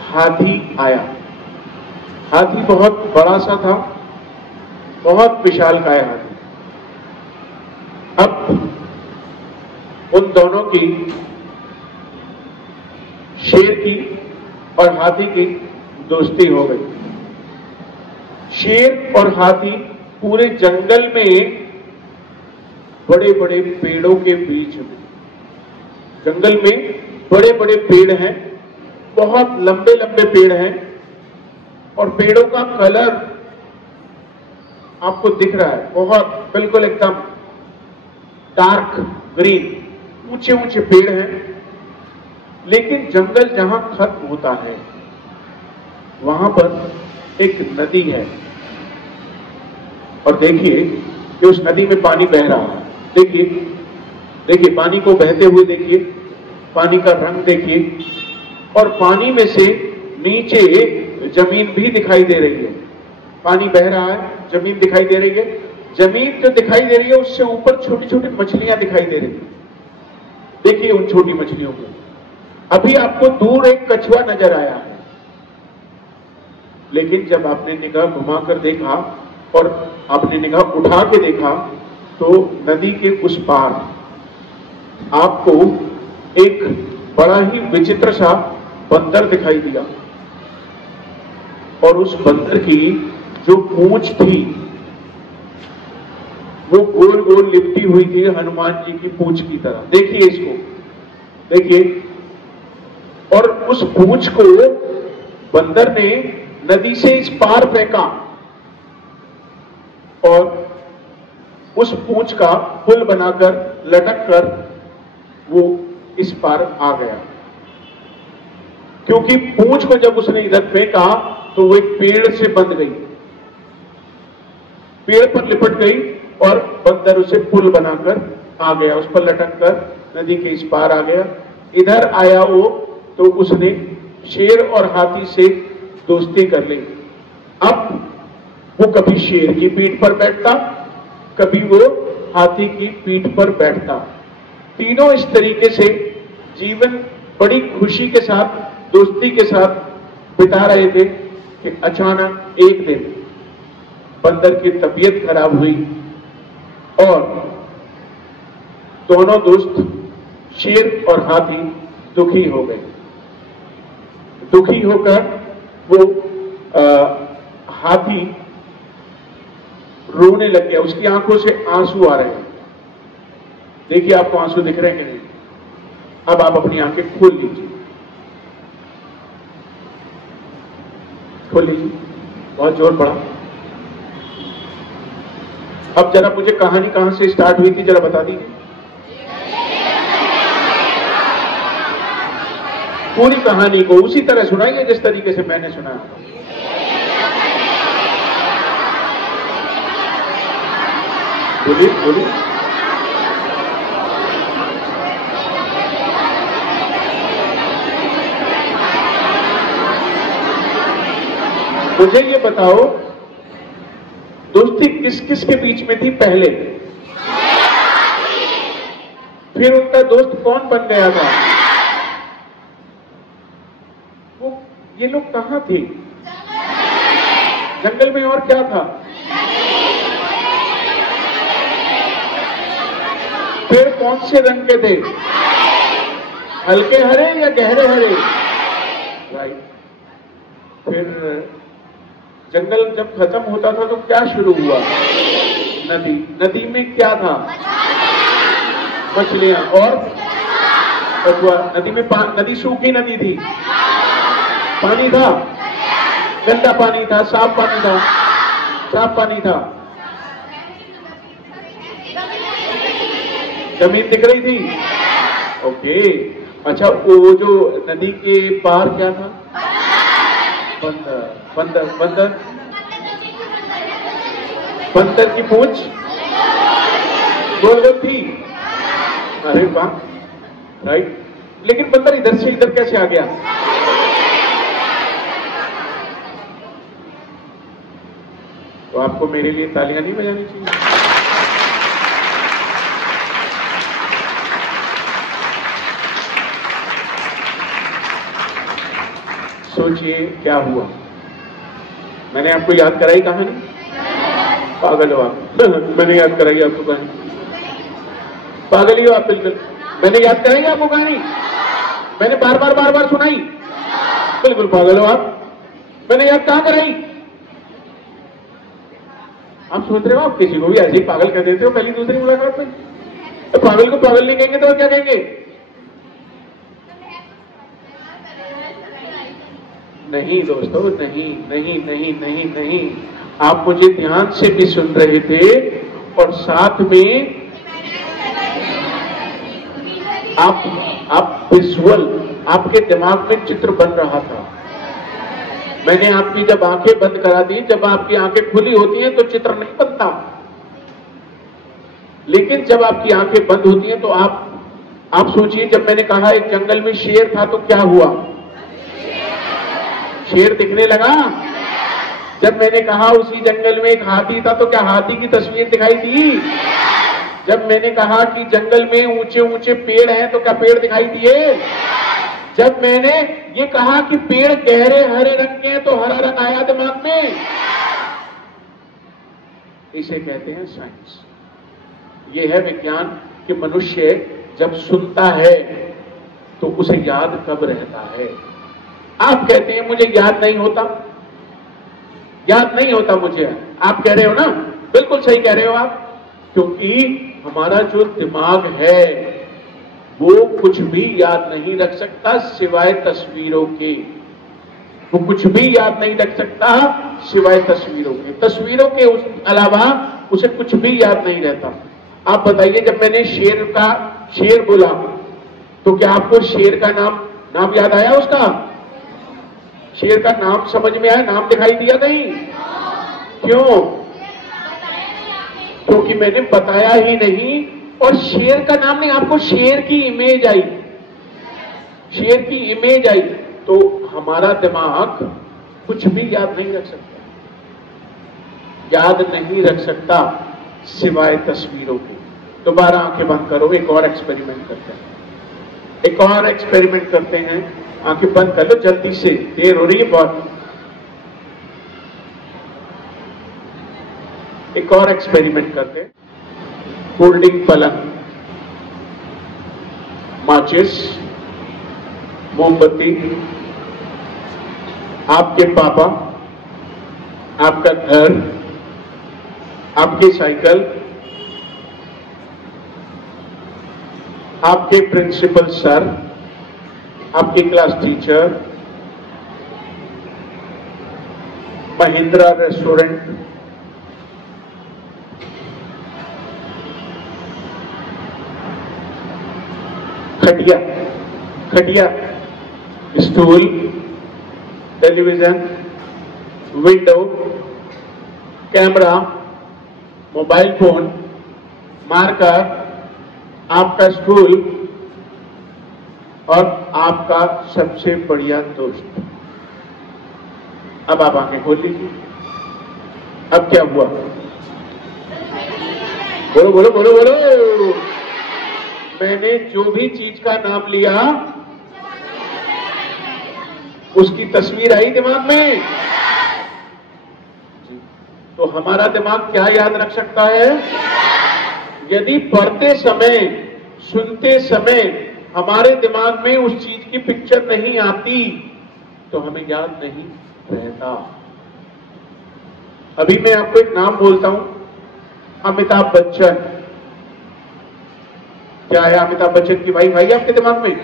हाथी आया। हाथी बहुत बड़ा सा था, बहुत विशालकाय हाथी। अब उन दोनों की, शेर की और हाथी की दोस्ती हो गई। शेर और हाथी पूरे जंगल में बड़े बड़े पेड़ों के बीच में, जंगल में बड़े बड़े पेड़ हैं, बहुत लंबे लंबे पेड़ हैं, और पेड़ों का कलर आपको दिख रहा है, बहुत बिल्कुल एकदम डार्क ग्रीन। ऊंचे ऊंचे पेड़ हैं, लेकिन जंगल जहां खत्म होता है वहां पर एक नदी है। और देखिए कि उस नदी में पानी बह रहा है। देखिए, देखिए पानी को बहते हुए देखिए, पानी का रंग देखिए, और पानी में से नीचे जमीन भी दिखाई दे रही है। पानी बह रहा है, जमीन दिखाई दे रही है। जमीन जो दिखाई दे रही है उससे ऊपर छोटी छोटी मछलियां दिखाई दे रही है। देखिए उन छोटी मछलियों को। अभी आपको दूर एक कछुआ नजर आया है, लेकिन जब आपने निगाह घुमाकर देखा और आपने निगाह उठा के देखा तो नदी के उस पार आपको एक बड़ा ही विचित्र सा बंदर दिखाई दिया। और उस बंदर की जो पूंछ थी वो गोल गोल लिपटी हुई थी, हनुमान जी की पूंछ की तरह। देखिए इसको, देखिए। और उस पूंछ को बंदर ने नदी से इस पार फेंका और उस पूंछ का पुल बनाकर, लटक कर वो इस पार आ गया। क्योंकि पूंछ को जब उसने इधर फेंका तो वो एक पेड़ से बंध गई, पेड़ पर लिपट गई, और बंदर उसे पुल बनाकर आ गया, उस पर लटक कर नदी के इस पार आ गया। इधर आया वो तो उसने शेर और हाथी से दोस्ती कर ली। अब वो कभी शेर की पीठ पर बैठता, कभी वो हाथी की पीठ पर बैठता। तीनों इस तरीके से जीवन बड़ी खुशी के साथ, दोस्ती के साथ बिता रहे थे कि अचानक एक दिन बंदर की तबीयत खराब हुई और दोनों दोस्त शेर और हाथी दुखी हो गए। दुखी होकर वो हाथी रोने लग गया, उसकी आंखों से आंसू आ रहे हैं। देखिए आपको आंसू दिख रहे हैं कि नहीं? अब आप अपनी आंखें खोल लीजिए, खोल लीजिए, बहुत जोर पड़ा। अब जरा मुझे कहानी कहां से स्टार्ट हुई थी जरा बता दीजिए। पूरी कहानी को उसी तरह सुनाइए जिस तरीके से मैंने सुनाया। बोलिए बोलिए। मुझे ये बताओ, दोस्ती किस किस के बीच में थी पहले? फिर उनका दोस्त कौन बन गया था? वो ये लोग कहां थे? जंगल में। और क्या था? पेड़ कौन से रंग के थे? हल्के हरे या गहरे हरे? राइट। फिर जंगल जब खत्म होता था तो क्या शुरू हुआ? नदी। नदी में क्या था? मछलियां। कछुआ। नदी में नदी सूखी नदी थी, पानी था, गंदा पानी था, साफ पानी था, साफ पानी था, जमीन दिख रही थी। ओके, अच्छा वो जो नदी के पार क्या था? बंदर। बंदर बंदर बंदर की पूंछ गोल गोल थी। अरे वाह, राइट। लेकिन बंदर इधर से इधर कैसे आ गया? तो आपको मेरे लिए तालियां नहीं बजानी चाहिए? सोचिए क्या हुआ। मैंने आपको याद कराई कहानी? पागल हो आप। मैंने याद कराई आपको कहानी? पागल ही हो आप बिल्कुल। मैंने याद कराई आपको कहानी? मैंने बार बार सुनाई? बिल्कुल पागल हो आप। मैंने याद कहां कराई? आप सोच रहे हो आप किसी को भी ऐसे ही पागल कर देते हो पहली दूसरी मुलाकात में? तो पागल को पागल नहीं कहेंगे तो क्या कहेंगे? नहीं दोस्तों, नहीं नहीं नहीं नहीं नहीं। आप मुझे ध्यान से भी सुन रहे थे और साथ में आप विजुअल, आपके दिमाग में चित्र बन रहा था। मैंने आपकी जब आंखें बंद करा दी, जब आपकी आंखें खुली होती हैं तो चित्र नहीं बनता, लेकिन जब आपकी आंखें बंद होती हैं तो आप सोचिए, जब मैंने कहा एक जंगल में शेर था तो क्या हुआ? शेर दिखने लगा। जब मैंने कहा उसी जंगल में एक हाथी था तो क्या हाथी की तस्वीर दिखाई दी? जब मैंने कहा कि जंगल में ऊंचे ऊंचे पेड़ हैं तो क्या पेड़ दिखाई दिए? जब मैंने ये कहा कि पेड़ गहरे हरे रंग के हैं तो हरा रंग आया दिमाग में। इसे कहते हैं साइंस। ये है विज्ञान कि मनुष्य जब सुनता है तो उसे याद कब रहता है। आप कहते हैं मुझे याद नहीं होता, याद नहीं होता मुझे। आप कह रहे हो ना, बिल्कुल सही कह रहे हो आप, क्योंकि हमारा जो दिमाग है वो कुछ भी याद नहीं रख सकता सिवाय तस्वीरों के। वो कुछ भी याद नहीं रख सकता सिवाय तस्वीरों के। तस्वीरों के अलावा उसे कुछ भी याद नहीं रहता। आप बताइए, जब मैंने शेर बोला तो क्या आपको शेर का नाम याद आया? उसका शेर का नाम समझ में आया? नाम दिखाई दिया कहीं? क्यों? क्योंकि मैंने बताया ही नहीं। और शेर का नाम नहीं, आपको शेर की इमेज आई, शेर की इमेज आई। तो हमारा दिमाग कुछ भी याद नहीं रख सकता, याद नहीं रख सकता सिवाय तस्वीरों के। दोबारा आंखें बंद करो, एक और एक्सपेरिमेंट करते हैं, एक और एक्सपेरिमेंट करते हैं। आंखें बंद कर लो जल्दी से, देर हो रही है बहुत। एक और एक्सपेरिमेंट करते हैं। फोल्डिंग पलंग, माचिस, मोमबत्ती, आपके पापा, आपका घर, आपकी साइकिल, आपके प्रिंसिपल सर, आपकी क्लास टीचर, महिंद्रा रेस्टोरेंट, खटिया, stool, television, window, camera, mobile phone, marker, आपका स्कूल और आपका सबसे बढ़िया दोस्त। अब आप आंखें खोल लीजिए। अब क्या हुआ? बोलो बोलो बोलो बोलो। मैंने जो भी चीज का नाम लिया उसकी तस्वीर आई दिमाग में। तो हमारा दिमाग क्या याद रख सकता है? यदि पढ़ते समय, सुनते समय हमारे दिमाग में उस चीज की पिक्चर नहीं आती तो हमें याद नहीं रहता। अभी मैं आपको एक नाम बोलता हूं, अमिताभ बच्चन। क्या आया अमिताभ बच्चन की वाइफ आई आपके दिमाग में?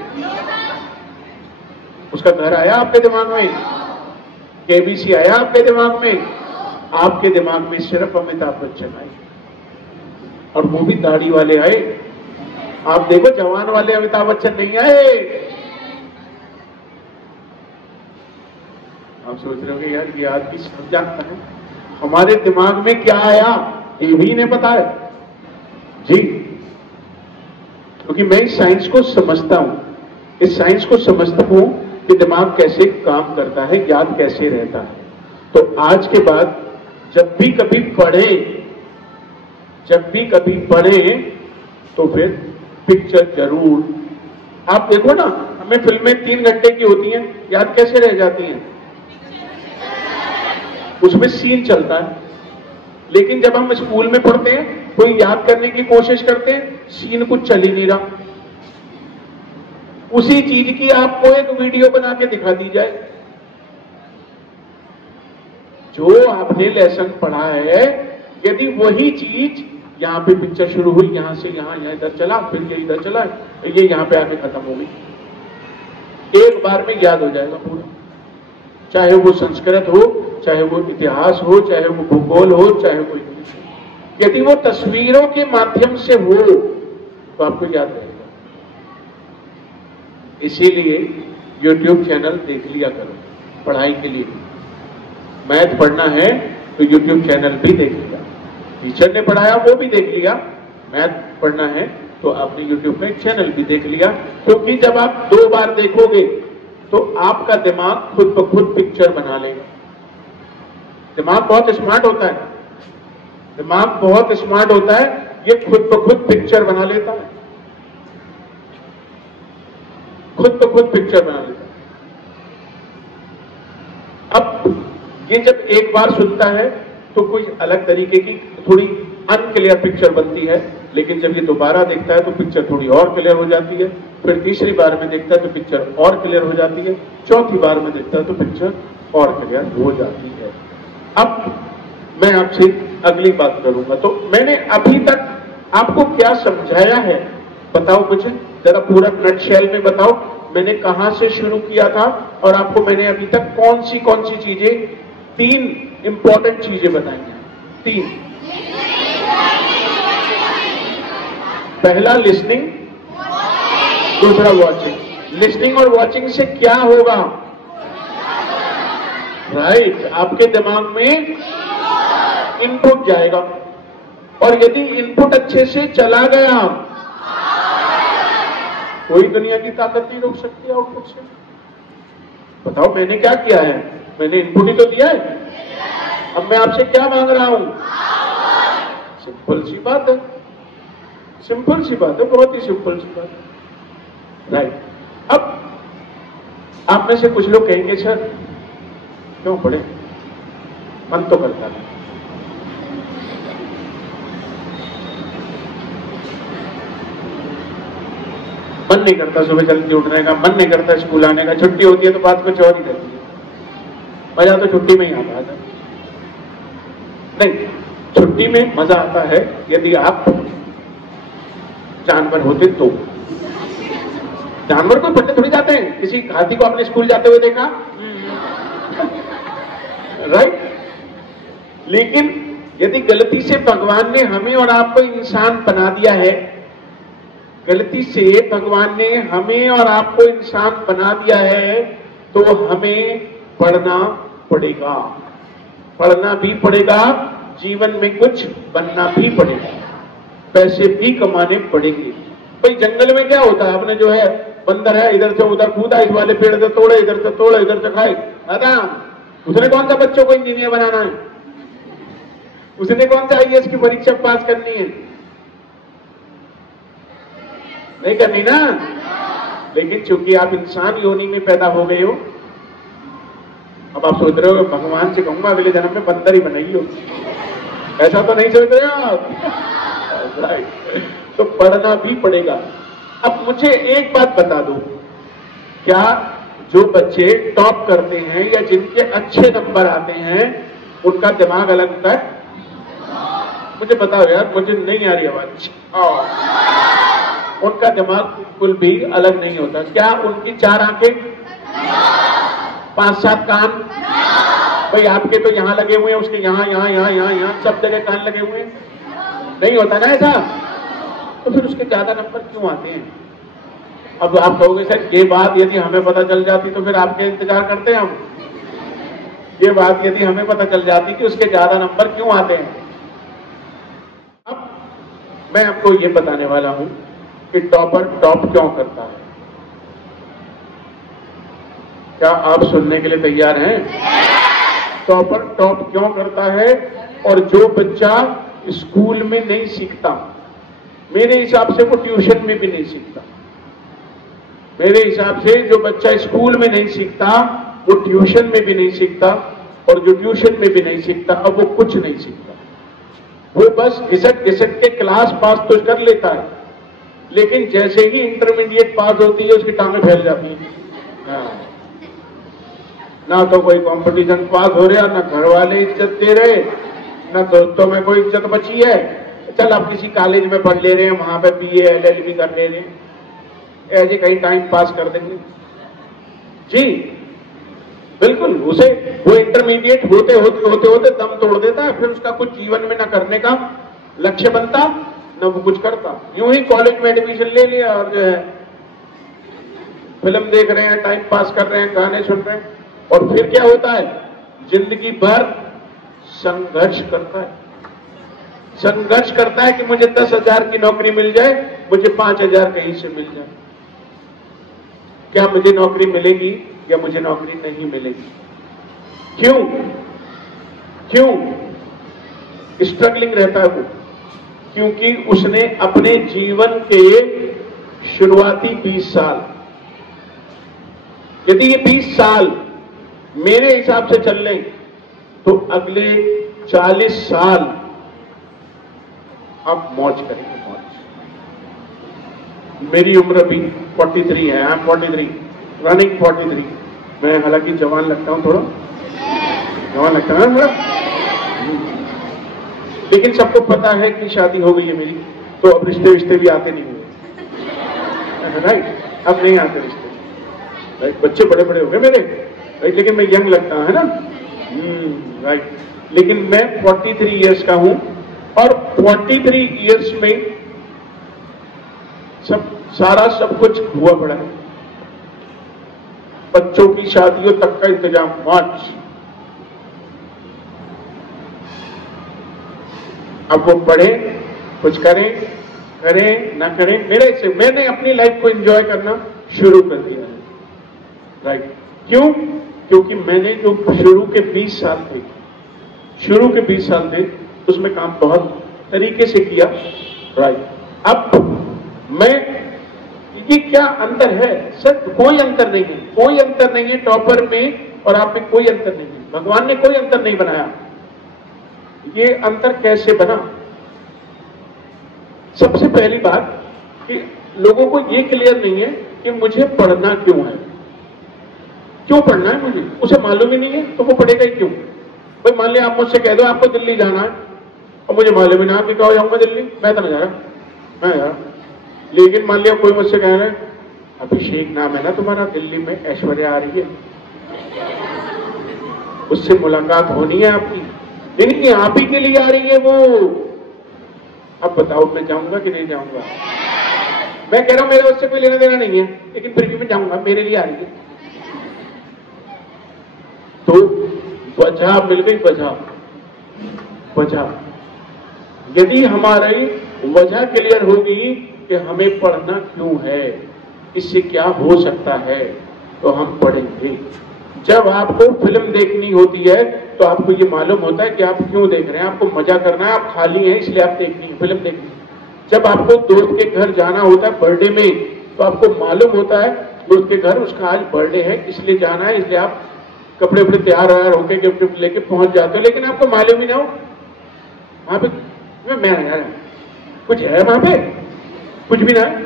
उसका घर आया आपके दिमाग में? केबीसी आया आपके दिमाग में? आपके दिमाग में सिर्फ अमिताभ बच्चन आए, और वो भी दाढ़ी वाले आए। आप देखो जवान वाले अमिताभ बच्चन नहीं आए। आप सोच रहे हो यार ये आदमी सब जानता है, हमारे दिमाग में क्या आया ये भी नहीं पता है जी। क्योंकि मैं इस साइंस को समझता हूं, इस साइंस को समझता हूं कि दिमाग कैसे काम करता है, याद कैसे रहता है। तो आज के बाद जब भी कभी पढ़े तो फिर पिक्चर जरूर। आप देखो ना, हमें फिल्में 3 घंटे की होती हैं, याद कैसे रह जाती हैं? उसमें सीन चलता है। लेकिन जब हम स्कूल में पढ़ते हैं, कोई याद करने की कोशिश करते हैं, सीन कुछ चल ही नहीं रहा। उसी चीज की आपको एक वीडियो बना के दिखा दी जाए, जो आपने लेसन पढ़ा है, यदि वही चीज यहां पे पिक्चर शुरू हुई, यहां से यहां इधर चला, फिर ये इधर चला, ये यहां पे आके खत्म हो गई, एक बार में याद हो जाएगा पूरा। चाहे वो संस्कृत हो, चाहे वो इतिहास हो, चाहे वो भूगोल हो, चाहे वो इंग्लिश हो। यदि वो तस्वीरों के माध्यम से हो तो आपको याद रहेगा। इसीलिए YouTube चैनल देख लिया करो पढ़ाई के लिए। मैथ पढ़ना है तो YouTube चैनल भी देख लिया, टीचर ने पढ़ाया वो भी देख लिया। मैथ पढ़ना है तो आपने YouTube पे चैनल भी देख लिया। क्योंकि जब आप 2 बार देखोगे तो आपका दिमाग खुद ब खुद पिक्चर बना लेगा। दिमाग बहुत स्मार्ट होता है, दिमाग बहुत स्मार्ट होता है, ये खुद ब खुद पिक्चर बना लेता है, खुद ब खुद पिक्चर बना लेता है। अब ये जब एक बार सुनता है तो कोई अलग तरीके की थोड़ी अनक्लियर पिक्चर बनती है, लेकिन जब ये दोबारा देखता है तो पिक्चर थोड़ी और क्लियर हो जाती है, फिर तीसरी बार में देखता है तो पिक्चर और क्लियर हो जाती है, चौथी बार में देखता है तो पिक्चर और क्लियर हो जाती है। अब मैं आपसे अगली बात करूंगा, तो मैंने अभी तक आपको क्या समझाया है बताओ मुझे जरा, पूरा नटशेल में बताओ। मैंने कहां से शुरू किया था और आपको मैंने अभी तक कौन सी चीजें, 3 इंपॉर्टेंट चीजें बताई हैं। 3, पहला लिसनिंग, दूसरा वॉचिंग। लिसनिंग और वॉचिंग से क्या होगा? राइट, आपके दिमाग में इनपुट जाएगा, और यदि इनपुट अच्छे से चला गया, कोई दुनिया की ताकत नहीं रोक सकती आउटपुट से। बताओ मैंने क्या किया है? मैंने इनपुट ही तो दिया है। अब मैं आपसे क्या मांग रहा हूं? सिंपल सी बात है, सिंपल सी बात है, बहुत ही सिंपल सी बात है। राइट, अब आप में से कुछ लोग कहेंगे सर क्यों पढ़े, मन तो करता है। मन नहीं करता सुबह जल्दी उठने का, मन नहीं करता स्कूल आने का, छुट्टी होती है तो बात कुछ और ही रहती है। मजा तो छुट्टी में ही आता है। नहीं, छुट्टी में मजा आता है यदि आप जानवर होते तो। जानवर को पढ़ने थोड़ी जाते हैं, किसी हाथी को आपने स्कूल जाते हुए देखा? राइट, लेकिन यदि गलती से भगवान ने हमें और आपको इंसान बना दिया है, गलती से भगवान ने हमें और आपको इंसान बना दिया है, तो हमें पढ़ना पड़ेगा, पढ़ना भी पड़ेगा, जीवन में कुछ बनना भी पड़ेगा, पैसे भी कमाने पड़ेंगे। भाई जंगल में क्या होता है, आपने जो है बंदर है इधर से उधर कूदा, इस वाले पेड़ से तोड़े, इधर से तोड़े, इधर से खाए, आराम। उसने कौन सा बच्चों को इंजीनियर बनाना है? उसने कौन सा IAS की परीक्षा पास करनी है? नहीं करनी ना। लेकिन चूंकि आप इंसान योनि में पैदा हो गए हो, अब आप सोच रहे हो भगवान से कहूंगा अगले जन्म में बंदर ही बनाई हो, ऐसा तो नहीं सोच रहे हो आप। राइट, तो पढ़ना भी पड़ेगा। अब मुझे एक बात बता दो, क्या जो बच्चे टॉप करते हैं या जिनके अच्छे नंबर आते हैं उनका दिमाग अलग होता है? मुझे बताओ यार, मुझे नहीं आ रही आवाज। उनका दिमाग बिल्कुल भी अलग नहीं होता। क्या उनकी 4 आंखें, 5-7 कान? भाई आपके तो यहाँ लगे हुए हैं, उसके यहाँ यहाँ यहाँ यहाँ यहाँ सब जगह कान लगे हुए हैं, नहीं होता ना ऐसा। तो फिर उसके ज्यादा नंबर क्यों आते हैं? अब आप कहोगे सर ये बात यदि हमें पता चल जाती तो फिर आपके इंतजार करते हैं हम। ये बात यदि हमें पता चल जाती कि उसके ज्यादा नंबर क्यों आते हैं। अब मैं आपको ये बताने वाला हूं कि टॉपर टॉप क्यों करता है। क्या आप सुनने के लिए तैयार हैं? टॉपर टॉप क्यों करता है? और जो बच्चा स्कूल में नहीं सीखता, मेरे हिसाब से वो ट्यूशन में भी नहीं सीखता। मेरे हिसाब से जो बच्चा स्कूल में नहीं सीखता वो ट्यूशन में भी नहीं सीखता, और जो ट्यूशन में भी नहीं सीखता अब वो कुछ नहीं सीखता। वो बस घिसट घिसट के क्लास पास तो कर लेता है, लेकिन जैसे ही इंटरमीडिएट पास होती है उसकी टांगें फैल जाती हैं। ना तो कोई कंपटीशन पास हो रहा, ना घर वाले इज्जत दे रहे, ना दोस्तों में कोई इज्जत बची है। चल आप किसी कॉलेज में पढ़ ले रहे हैं, वहां पे BA LLB कर ले रहे हैं, ऐसे कहीं टाइम पास कर देंगे जी। बिल्कुल, उसे वो इंटरमीडिएट होते होते होते होते दम तोड़ देता है, फिर उसका कुछ जीवन में ना करने का लक्ष्य बनता, ना वो कुछ करता। यूं ही कॉलेज में एडमिशन ले लिया और जो है फिल्म देख रहे हैं, टाइम पास कर रहे हैं, गाने सुन रहे हैं, और फिर क्या होता है? जिंदगी भर संघर्ष करता है। संघर्ष करता है कि मुझे 10,000 की नौकरी मिल जाए, मुझे 5,000 कहीं से मिल जाए। क्या मुझे नौकरी मिलेगी या मुझे नौकरी नहीं मिलेगी? क्यों क्यों स्ट्रगलिंग रहता है वो? क्योंकि उसने अपने जीवन के शुरुआती 20 साल, यदि ये 20 साल मेरे हिसाब से चल लें तो अगले 40 साल आप मौज करेंगे, मौज। मेरी उम्र भी 43 है, आई एम 43, रनिंग 43। मैं हालांकि जवान लगता हूं, थोड़ा जवान लगता है थोड़ा, लेकिन सबको पता है कि शादी हो गई है मेरी, तो अब रिश्ते भी आते नहीं हुए, राइट? अब नहीं आते रिश्ते, राइट? बच्चे बड़े बड़े हो गए मेरे, राइट? लेकिन मैं यंग लगता हूं, है ना? राइट। लेकिन मैं 43 इयर्स का हूं, और 43 इयर्स में सब कुछ हुआ पड़ा है। बच्चों की शादियों तक का इंतजाम, मौज। अब वो पढ़े, कुछ करें ना करें, मैंने अपनी लाइफ को एंजॉय करना शुरू कर दिया है, राइट? क्यों? क्योंकि मैंने जो शुरू के 20 साल थे उसमें काम बहुत तरीके से किया, राइट? अब मैं, ये क्या अंतर है सर? कोई अंतर नहीं है टॉपर में और आप में, कोई अंतर नहीं है। भगवान ने कोई अंतर नहीं बनाया। ये अंतर कैसे बना? सबसे पहली बात कि लोगों को ये क्लियर नहीं है कि मुझे पढ़ना क्यों है, क्यों पढ़ना है मुझे, उसे मालूम ही नहीं है, तो वो पढ़ेगा ही क्यों? भाई मान लिया आप मुझसे कह दो आपको दिल्ली जाना है, और मुझे मालूम ही ना कि कहो जाऊंगा दिल्ली, मैं तो नहीं जा रहा, मैं जा रहा। लेकिन मान लिया कोई मुझसे कह रहा है अभिषेक नाम है ना तुम्हारा, दिल्ली में ऐश्वर्या आ रही है, उससे मुलाकात होनी है आपकी, नहीं आप ही के लिए आ रही है वो। अब बताओ मैं जाऊंगा कि नहीं जाऊंगा? मैं कह रहा हूं मेरा उससे कोई लेना देना नहीं है, लेकिन फिर भी मैं जाऊंगा, मेरे लिए आ रही है। तो वजह मिल गई, वजह। यदि हमारी वजह क्लियर होगी कि हमें पढ़ना क्यों है, इससे क्या हो सकता है, तो हम पढ़ेंगे। जब आपको फिल्म देखनी होती है तो आपको ये मालूम होता है कि आप क्यों देख रहे हैं, आपको मजा करना है, आप खाली हैं इसलिए आप देखनी है, फिल्म देखनी है। जब आपको दोस्त के घर जाना होता है बर्थडे में, तो आपको मालूम होता है दोस्त के घर उसका आज बर्थडे है इसलिए जाना है, इसलिए आप कपड़े वपड़े तैयार होकर गिफ्ट लेके पहुंच जाते हो। लेकिन आपको मालूम ही ना हो वहां पे मैं कुछ है, वहां पे कुछ भी ना है।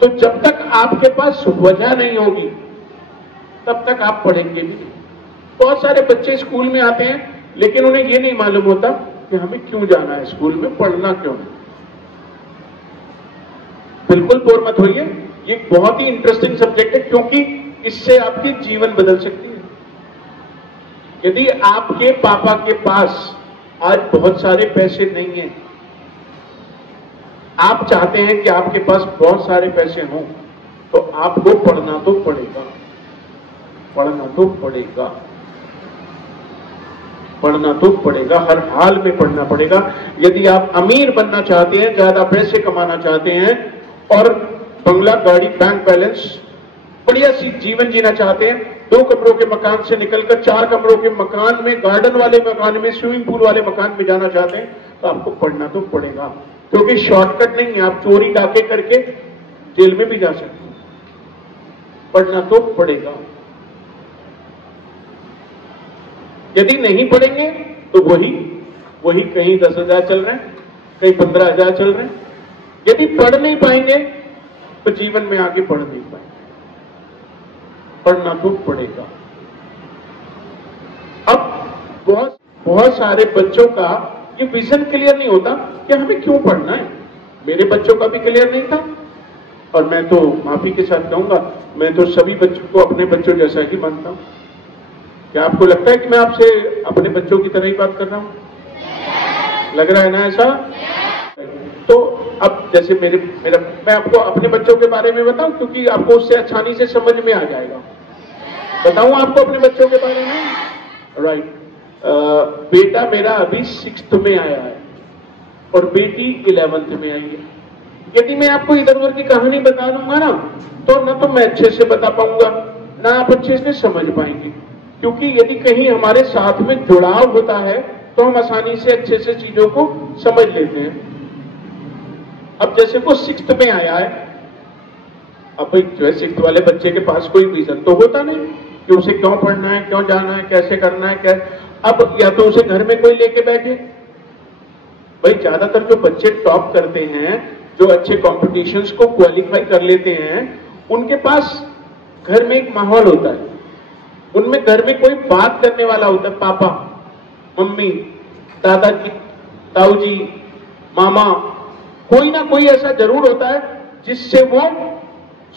तो जब तक आपके पास वजह नहीं होगी तब तक आप पढ़ेंगे भी नहीं। बहुत सारे बच्चे स्कूल में आते हैं लेकिन उन्हें यह नहीं मालूम होता कि हमें क्यों जाना है स्कूल में, पढ़ना क्यों है। बिल्कुल बोर मत होइए, ये बहुत ही इंटरेस्टिंग सब्जेक्ट है, क्योंकि इससे आपकी जीवन बदल सकती है। यदि आपके पापा के पास आज बहुत सारे पैसे नहीं हैं, आप चाहते हैं कि आपके पास बहुत सारे पैसे हों, तो आपको पढ़ना तो पड़ेगा, पढ़ना तो पड़ेगा, पढ़ना तो पड़ेगा, हर हाल में पढ़ना पड़ेगा। यदि आप अमीर बनना चाहते हैं, ज्यादा पैसे कमाना चाहते हैं और बंगला, गाड़ी, बैंक बैलेंस, बढ़िया सी जीवन जीना चाहते हैं, 2 कमरों के मकान से निकलकर 4 कमरों के मकान में, गार्डन वाले मकान में, स्विमिंग पूल वाले मकान में जाना चाहते हैं, तो आपको पढ़ना तो पड़ेगा, क्योंकि शॉर्टकट नहीं है। आप चोरी डाके करके जेल में भी जा सकते हैं, पढ़ना तो पड़ेगा। यदि नहीं पढ़ेंगे तो वही कहीं 10,000 चल रहे हैं, कहीं 15,000 चल रहे हैं। यदि पढ़ नहीं पाएंगे तो जीवन में आगे बढ़ नहीं पाएंगे, पढ़ना तो पड़ेगा। अब बहुत सारे बच्चों का ये विजन क्लियर नहीं होता कि हमें क्यों पढ़ना है। मेरे बच्चों का भी क्लियर नहीं था, और मैं तो माफी के साथ कहूंगा, मैं तो सभी बच्चों को अपने बच्चों जैसा ही मानता हूं। क्या आपको लगता है कि मैं आपसे अपने बच्चों की तरह ही बात कर रहा हूं? लग रहा है ना ऐसा? तो अब जैसे मैं आपको अपने बच्चों के बारे में बताऊं, क्योंकि आपको उससे आसानी से समझ में आ जाएगा। बताऊं आपको अपने बच्चों के बारे में? राइट। बेटा मेरा अभी 6th में आया है और बेटी 11th में आई है। यदि मैं आपको इधर उधर की कहानी बता दूंगा ना तो मैं अच्छे से बता पाऊंगा, ना आप अच्छे से समझ पाएंगे, क्योंकि यदि कहीं हमारे साथ में जुड़ाव होता है तो हम आसानी से अच्छे से चीजों को समझ लेते हैं। अब जैसे वो 6th में आया है, अब भाई जो है 6th वाले बच्चे के पास कोई रीजन तो होता नहीं कि उसे क्यों पढ़ना है, क्यों जाना है, कैसे करना है, क्या। अब या तो उसे घर में कोई लेके बैठे। भाई ज्यादातर जो बच्चे टॉप करते हैं, जो अच्छे कॉम्पिटिशन्स को क्वालिफाई कर लेते हैं, उनके पास घर में एक माहौल होता है, उनमें घर में कोई बात करने वाला होता है, पापा, मम्मी, दादाजी, ताऊजी, मामा, कोई ना कोई ऐसा जरूर होता है जिससे वो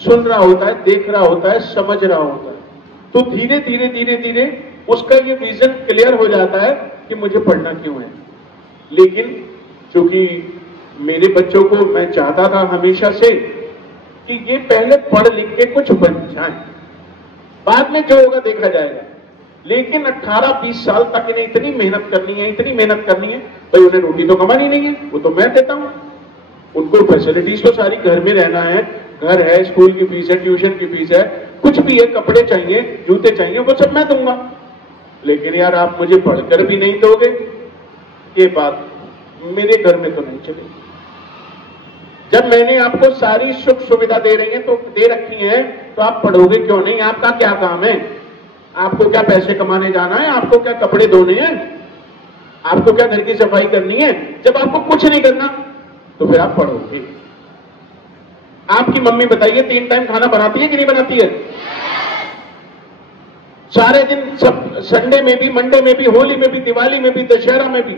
सुन रहा होता है, देख रहा होता है, समझ रहा होता है। तो धीरे धीरे उसका ये विजन क्लियर हो जाता है कि मुझे पढ़ना क्यों है। लेकिन चूंकि मेरे बच्चों को मैं चाहता था हमेशा से कि ये पहले पढ़ लिख के कुछ बन जाए, बाद में जो होगा देखा जाएगा। लेकिन 18-20 साल तक इन्हें इतनी मेहनत करनी है, भाई उन्हें रोटी तो कमानी नहीं है, वो तो मैं देता हूं। उनको फैसिलिटीज तो सारी घर में रहना है, घर है, स्कूल की फीस है, ट्यूशन की फीस है, कुछ भी है, कपड़े चाहिए, जूते चाहिए, वो सब मैं दूंगा। लेकिन यार आप मुझे पढ़कर भी नहीं दोगे, ये बात मेरे घर में तो नहीं चलेगी। जब मैंने आपको सारी सुख सुविधा दे रखी है तो आप पढ़ोगे क्यों नहीं? आपका क्या काम है? आपको क्या पैसे कमाने जाना है? आपको क्या कपड़े धोने हैं? आपको क्या घर की सफाई करनी है? जब आपको कुछ नहीं करना तो फिर आप पढ़ोगे। आपकी मम्मी बताइए 3 टाइम खाना बनाती है कि नहीं बनाती है? सारे दिन, सब संडे में भी, मंडे में भी, होली में भी, दिवाली में भी, दशहरा में भी,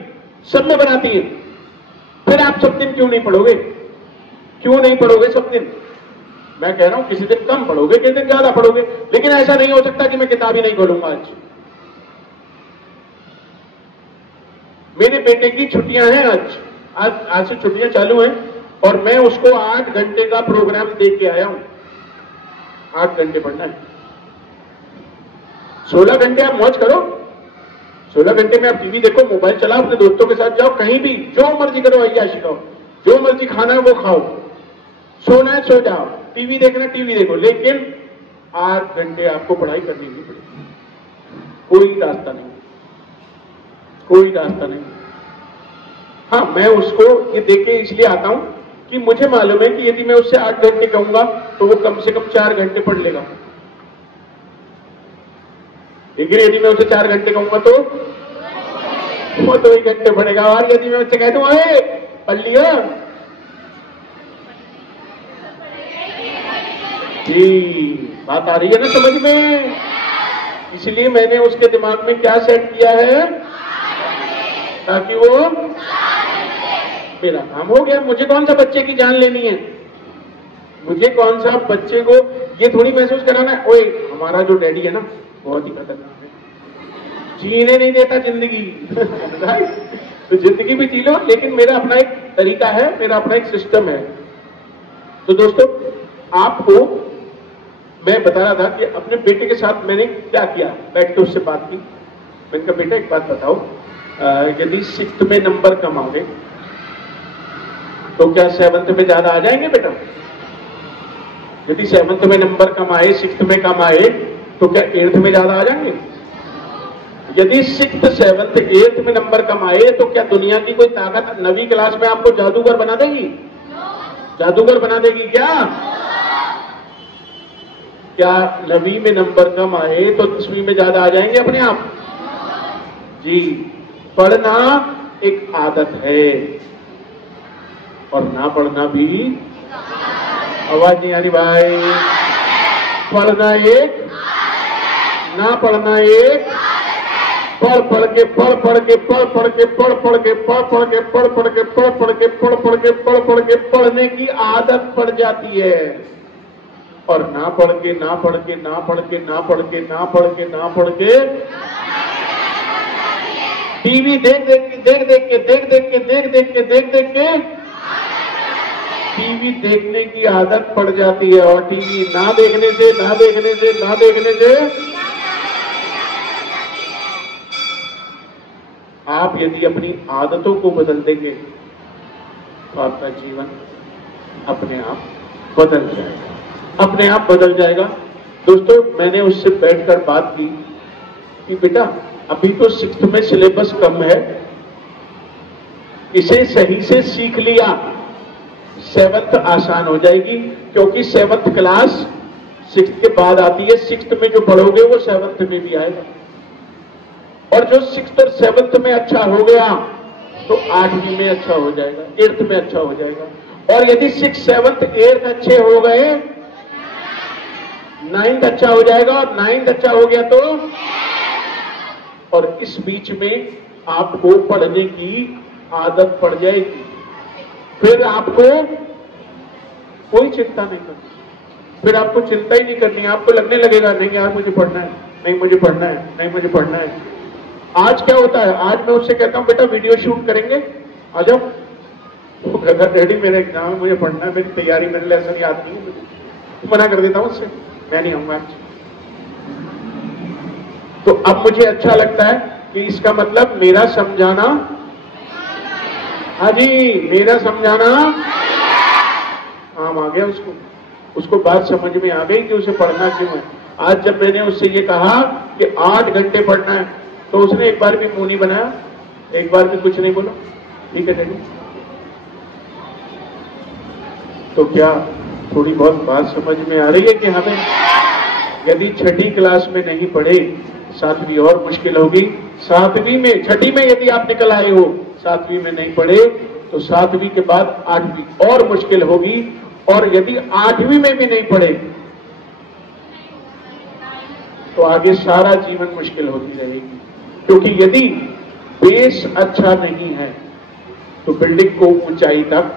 सब में बनाती है। फिर आप सब दिन क्यों नहीं पढ़ोगे? क्यों नहीं पढ़ोगे सब दिन? मैं कह रहा हूं किसी दिन कम पढ़ोगे, किसी दिन ज्यादा पढ़ोगे, लेकिन ऐसा नहीं हो सकता कि मैं किताब ही नहीं खोलूंगा। मेरे बेटे की छुट्टियां हैं, आज से छुट्टियां चालू हैं और मैं उसको 8 घंटे का प्रोग्राम दे के आया हूं। 8 घंटे पढ़ना है। 16 घंटे आप मौज करो, 16 घंटे में आप टीवी देखो, मोबाइल चलाओ, अपने दोस्तों के साथ जाओ, कहीं भी जो मर्जी करो, अय्याशी करो, जो मर्जी खाना है वो खाओ, सोना है सो जाओ, टीवी देखना टीवी देखो, लेकिन 8 घंटे आपको पढ़ाई करनी ही पड़ेगी। कोई रास्ता नहीं, कोई रास्ता नहीं। हाँ, मैं उसको ये देके इसलिए आता हूं कि मुझे मालूम है कि यदि मैं उससे 8 घंटे कहूंगा तो वो कम से कम 4 घंटे पढ़ लेगा। लेकिन यदि मैं उसे 4 घंटे कहूंगा तो वो 2 ही घंटे पढ़ेगा। और यदि मैं उससे कह दूं अरे पढ़ लियो जी, बात आ रही है ना समझ में? इसलिए मैंने उसके दिमाग में क्या सेट किया है, ताकि वो, मेरा काम हो गया। मुझे कौन सा बच्चे की जान लेनी है? मुझे कौन सा बच्चे को ये थोड़ी महसूस कराना है, ओए हमारा जो डैडी है ना बहुत ही खतरनाक है, जीने नहीं देता जिंदगी। तो जिंदगी भी जी लो, लेकिन मेरा अपना एक तरीका है, मेरा अपना एक सिस्टम है। तो दोस्तों, आपको मैं बता रहा था कि अपने बेटे के साथ मैंने क्या किया, बैठ के उससे बात की। मैंने कहा बेटा एक बात बताओ, यदि 6th में नंबर कम आ गए तो क्या 7th में ज्यादा आ जाएंगे बेटा? यदि 7th में नंबर कम आए, 6th में कम आए, तो क्या 8th में ज्यादा आ जाएंगे? यदि 6th, 7th, 8th में नंबर कम आए तो क्या दुनिया की कोई ताकत 9वीं क्लास में आपको जादूगर बना देगी? जादूगर बना देगी क्या? क्या 9वीं में नंबर कम आए तो 10वीं में ज्यादा आ जाएंगे अपने आप? जी, पढ़ना एक आदत है और ना पढ़ना भी। आवाज नहीं आ रही भाई? पढ़ना एक, ना पढ़ना एक, पढ़ पढ़ के पढ़ पढ़ के पढ़ पढ़ के पढ़ पढ़ के पढ़ पढ़ के पढ़ पढ़ के पढ़ पढ़ के पढ़ पढ़ के पढ़ पढ़ के पढ़ने की आदत पड़ जाती है। और ना पढ़ के ना पढ़ के ना पढ़ के ना पढ़ के ना पढ़ के ना पढ़ के टीवी देख देख के देख देख के देख देख के देख देख के देख देख के टीवी देखने की आदत पड़ जाती है। और टीवी ना देखने से ना देखने से ना देखने से आप यदि अपनी आदतों को बदल देंगे तो आपका जीवन अपने आप बदल जाएगा, अपने आप बदल जाएगा। दोस्तों, मैंने उससे बैठकर बात की कि बेटा अभी तो 6th में सिलेबस कम है, इसे सही से सीख लिया 7th आसान हो जाएगी, क्योंकि 7th क्लास 6th के बाद आती है। 6th में जो पढ़ोगे वो 7th में भी आएगा, और जो 6th और 7th में अच्छा हो गया तो 8वीं में अच्छा हो जाएगा, 8th में अच्छा हो जाएगा। और यदि 6th, 7th, 8th अच्छे हो गए, 9th अच्छा हो जाएगा, और 9th अच्छा हो गया तो, और इस बीच में आपको पढ़ने की आदत पड़ जाएगी। फिर आपको कोई चिंता नहीं करनी, फिर आपको चिंता ही नहीं करनी। आपको लगने लगेगा नहीं यार मुझे पढ़ना है, नहीं मुझे पढ़ना है, नहीं मुझे पढ़ना है। आज क्या होता है, आज मैं उससे कहता हूं बेटा वीडियो शूट करेंगे, आ जाओ। वो कहता डैडी मेरे एग्जाम है, मुझे पढ़ना है, मेरी तैयारी, मेरे लेसन याद नहीं है मुझे। मना कर देता हूं उससे, मैं नहीं आऊंगा आज। तो अब मुझे अच्छा लगता है कि इसका मतलब मेरा समझाना, हाँ जी, मेरा समझाना काम आ गया उसको, उसको बात समझ में आ गई कि उसे पढ़ना क्यों है। आज जब मैंने उससे ये कहा कि 8 घंटे पढ़ना है, तो उसने एक बार भी मुंह नहीं बनाया, एक बार भी कुछ नहीं बोला। ठीक है डैडी, तो क्या थोड़ी बहुत बात समझ में आ रही है कि हमें यदि 6ठी क्लास में नहीं पढ़े, 7वीं और मुश्किल होगी। 7वीं में, 6ठी में यदि आप निकल आए हो, 7वीं में नहीं पढ़े तो 7वीं के बाद 8वीं और मुश्किल होगी। और यदि 8वीं में भी नहीं पढ़े तो आगे सारा जीवन मुश्किल होती रहेगी। क्योंकि यदि बेस अच्छा नहीं है तो बिल्डिंग को ऊंचाई तक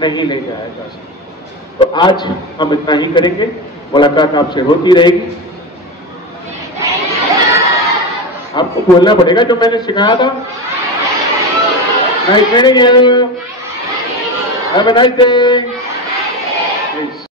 नहीं ले जाया जा सकता। तो आज हम इतना ही करेंगे, मुलाकात आपसे होती रहेगी। आपको बोलना पड़ेगा जो मैंने सिखाया था। Nice meeting you, have a nice day.